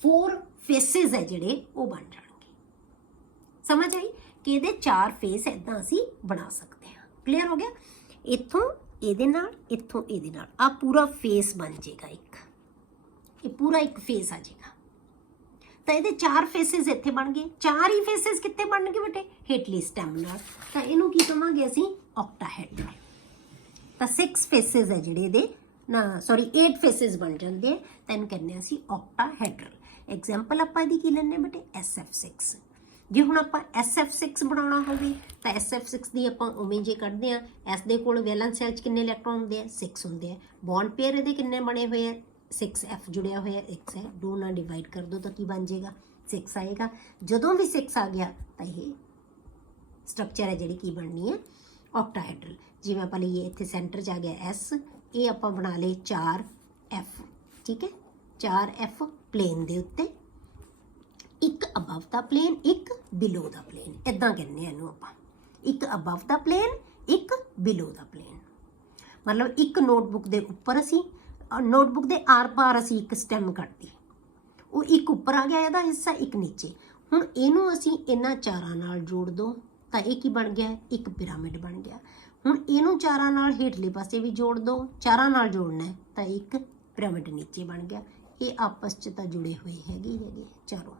4 ਫੇਸਿਸ ਹੈ ਜਿਹੜੇ ਉਹ ਬਣ ਜਾਣਗੇ। ਸਮਝ ਆਈ ਕਿ ਇਹਦੇ ਚਾਰ ਫੇਸ ਇਦਾਂ ਅਸੀਂ ਬਣਾ ਸਕਦੇ ਹਾਂ। ਕਲੀਅਰ ਹੋ ਗਿਆ? ਇੱਥੋਂ ਇਹਦੇ ਨਾਲ, ਇੱਥੋਂ ਇਹਦੇ ਨਾਲ, ਆ ਪੂਰਾ ਫੇਸ ਬਣ ਜਾਏਗਾ ਇੱਕ, ਇਹ ਪੂਰਾ ਇੱਕ ਫੇਸ ਆ ਜਾਏਗਾ। ਤਾਂ ਇਹਦੇ ਚਾਰ ਫੇਸਿਸ ਇੱਥੇ ਬਣ ਗਏ। ਚਾਰ ਹੀ ਫੇਸਿਸ ਕਿੱਥੇ ਬਣਨਗੇ ਬੇਟੇ? ਹੇਠਲੀ ਸਟੈਮ ਨਾਲ। ਤਾਂ ਇਹਨੂੰ ਕੀ ਕਹਾਂਗੇ ਅਸੀਂ? ਆਕਟਾਹੈਡਰਲ। ਤਾਂ 6 ਫੇਸਿਸ ਹੈ ਜਿਹੜੇ ਇਹਦੇ ਨਾ, ਸੌਰੀ 8 ਫੇਸਿਸ ਬਣ ਜਾਂਦੇ ਆ, ਤਾਂ ਇਹਨੂੰ ਕਹਿੰਦੇ ਅਸੀਂ ਆਕਟਾਹੈਡਰਲ। ਐਗਜ਼ਾਮਪਲ ਆਪਾਂ ਇਹਦੀ ਕੀ ਲੈਣੇ ਬੇਟੇ? SF6। ਜੇ ਹੁਣ ਆਪਾਂ SF6 ਬਣਾਉਣਾ ਹੋਵੇ ਤਾਂ SF6 ਦੀ ਆਪਾਂ ਉਵੇਂ ਜੇ ਕੱਢਦੇ ਆ, S ਦੇ ਕੋਲ ਵੈਲੈਂਸ ਸੈੱਲ 'ਚ ਕਿੰਨੇ ਇਲੈਕਟ੍ਰੋਨ ਹੁੰਦੇ ਆ? 6 ਹੁੰਦੇ ਆ। ਬੌਂਡ ਪੇਅਰ ਇਹਦੇ ਕਿੰਨੇ ਬਣੇ ਹੋਏ ਆ? 6F ਜੁੜਿਆ ਹੋਇਆ, X ਹੈ। 2 ਨਾਲ ਡਿਵਾਈਡ ਕਰ ਦੋ ਤਾਂ ਕੀ ਬਣ ਜਾਏਗਾ? 6 ਆਏਗਾ। ਜਦੋਂ ਵੀ 6 ਆ ਗਿਆ ਤਾਂ ਇਹ ਸਟਰਕਚਰ ਹੈ ਜਿਹੜੀ ਕੀ ਬਣਨੀ ਹੈ? ਆਕਟਾਹੈਡਰਲ। ਜਿਵੇਂ ਆਪਾਂ ਲਈਏ ਇੱਥੇ ਸੈਂਟਰ 'ਚ ਆ ਗਿਆ S, ਇਹ ਆਪਾਂ ਬਣਾ ਲਏ 4F, ਠੀਕ ਹੈ। 4F ਪਲੇਨ ਦੇ ਉੱਤੇ, ਇੱਕ ਅਬਵ ਦਾ ਪਲੇਨ, ਇੱਕ ਬਿਲੋ ਦਾ ਪਲੇਨ, ਇਦਾਂ ਕਹਿੰਦੇ ਆ ਇਹਨੂੰ ਆਪਾਂ। ਇੱਕ ਅਬਵ ਦਾ ਪਲੇਨ, ਇੱਕ ਬਿਲੋ ਦਾ ਪਲੇਨ। ਮਤਲਬ ਇੱਕ ਨੋਟਬੁੱਕ ਦੇ ਉੱਪਰ ਅਸੀਂ, ਨੋਟਬੁੱਕ ਦੇ ਆਰ ਪਾਰ ਅਸੀਂ ਇੱਕ ਸਟੈਮ ਕੱਢਦੀ, ਉਹ ਇੱਕ ਉੱਪਰ ਆ ਗਿਆ ਇਹਦਾ ਹਿੱਸਾ, ਇੱਕ ਨੀਚੇ। ਹੁਣ ਇਹਨੂੰ ਅਸੀਂ ਇਹਨਾਂ ਚਾਰਾਂ ਨਾਲ ਜੋੜ ਦੋ ਤਾਂ ਇਹ ਕੀ ਬਣ ਗਿਆ? ਇੱਕ ਪਿਰਾਮਿਡ ਬਣ ਗਿਆ। ਹੁਣ ਇਹਨੂੰ ਚਾਰਾਂ ਨਾਲ ਹੇਠਲੇ ਪਾਸੇ ਵੀ ਜੋੜ ਦੋ, ਚਾਰਾਂ ਨਾਲ ਜੋੜਨਾ ਹੈ ਤਾਂ ਇੱਕ ਪਿਰਾਮਿਡ ਨੀਚੇ ਬਣ ਗਿਆ। ਇਹ ਆਪਸ 'ਚ ਤਾਂ ਜੁੜੇ ਹੋਏ ਹੈਗੇ ਚਾਰੋਂ।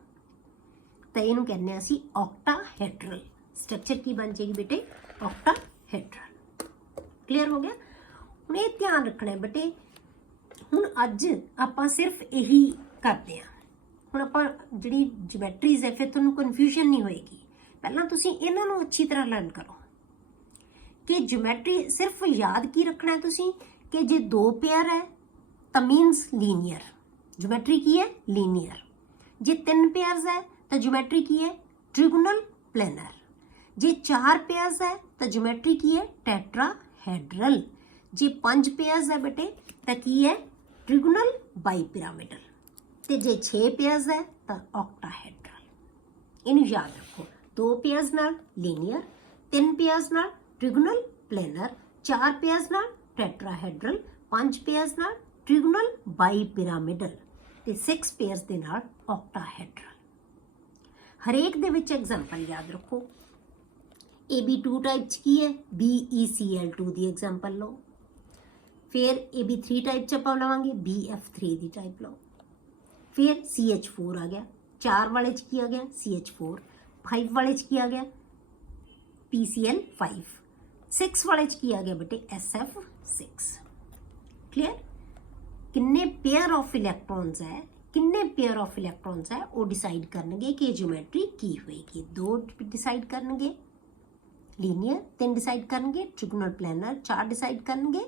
ਤਾਂ ਇਹਨੂੰ ਕਹਿੰਦੇ ਆ ਅਸੀਂ ਆਕਟਾਹੈਡਰਲ। ਸਟਰਕਚਰ ਕੀ ਬਣ ਜਾਏਗੀ ਬੇਟੇ? ਆਕਟਾਹੈਡਰਲ। ਕਲੀਅਰ ਹੋ ਗਿਆ? ਹੁਣ ਇਹ ਧਿਆਨ ਰੱਖਣਾ ਬੇਟੇ, ਹੁਣ ਅੱਜ ਆਪਾਂ ਸਿਰਫ ਇਹੀ ਕਰਦੇ ਹਾਂ। ਹੁਣ ਆਪਾਂ ਜਿਹੜੀ ਜਿਓਮੈਟਰੀਜ਼ ਹੈ ਫਿਰ ਤੁਹਾਨੂੰ ਕਨਫਿਊਜ਼ਨ ਨਹੀਂ ਹੋਏਗੀ। ਪਹਿਲਾਂ ਤੁਸੀਂ ਇਹਨਾਂ ਨੂੰ ਅੱਛੀ ਤਰ੍ਹਾਂ ਲਰਨ ਕਰੋ, ਕਿ ਜਿਓਮੈਟਰੀ ਸਿਰਫ ਯਾਦ ਕੀ ਰੱਖਣਾ ਹੈ ਤੁਸੀਂ ਕਿ ਜੇ ਦੋ ਪੇਅਰ ਹੈ ਤਾਂ ਮੀਨਸ ਲੀਨੀਅਰ, ਜਿਓਮੈਟਰੀ ਕੀ ਹੈ ਲੀਨੀਅਰ। ਜੇ ਤਿੰਨ ਪੇਅਰਸ ਹੈ ਤਾਂ ਜਿਓਮੈਟਰੀ ਕੀ ਹੈ ट्रिगोनल प्लेनर। जे चार पेयर्स है तो ज्योमेट्री की है टेट्राहेड्रल। जे पांच पेयर्स है बेटे तो की है ट्रिगोनल बाईपिरामिडल। ते जे 6 पेयर्स है तो ऑक्टाहेड्रल। इन्हें याद रखो, 2 पेयर्स नाल लीनियर, 3 पेयर्स नाल ट्रिगोनल प्लेनर, 4 पेयर्स नाल टेट्राहेड्रल, 5 पेयर्स नाल ट्रिगोनल बाईपिरामिडल ते 6 पेयर्स दे नाल ऑक्टाहेड्रल। हरेक दे विच एग्जाम्पल याद रखो। AB2 टाइप च की है BeCl2 दी एग्जाम्पल लो, फिर AB3 टाइप च आप लवांगे BF3 दी टाइप लो, फिर CH4 आ गया, 4 वाले च की आ गया CH4, 5 वाले च की आ गया PCl5, 6 वाले च की आ गया बेटे SF6। क्लियर? किन्ने पेयर ऑफ इलैक्ट्रॉन्स है, किन्ने पेयर ऑफ इलैक्ट्रॉन्स है वो डिसाइड करनगे कि ज्योमेट्री की होएगी। 2 डिसाइड करनगे लीनियर, 3 डिसाइड करनगे ट्रिगोनल प्लेनर, 4 डिसाइड करनगे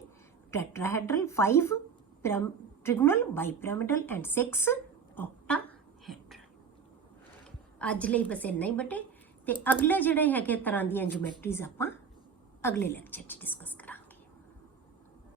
tetrahedral, 5 trigonal bipyramidal and 6 octahedral. अज लई बस इन्ना ही बटे, ते अगले जिहड़े हैगे तरह दी ज्योमेट्रीज आपां अगले लैक्चर च डिस्कस करांगे।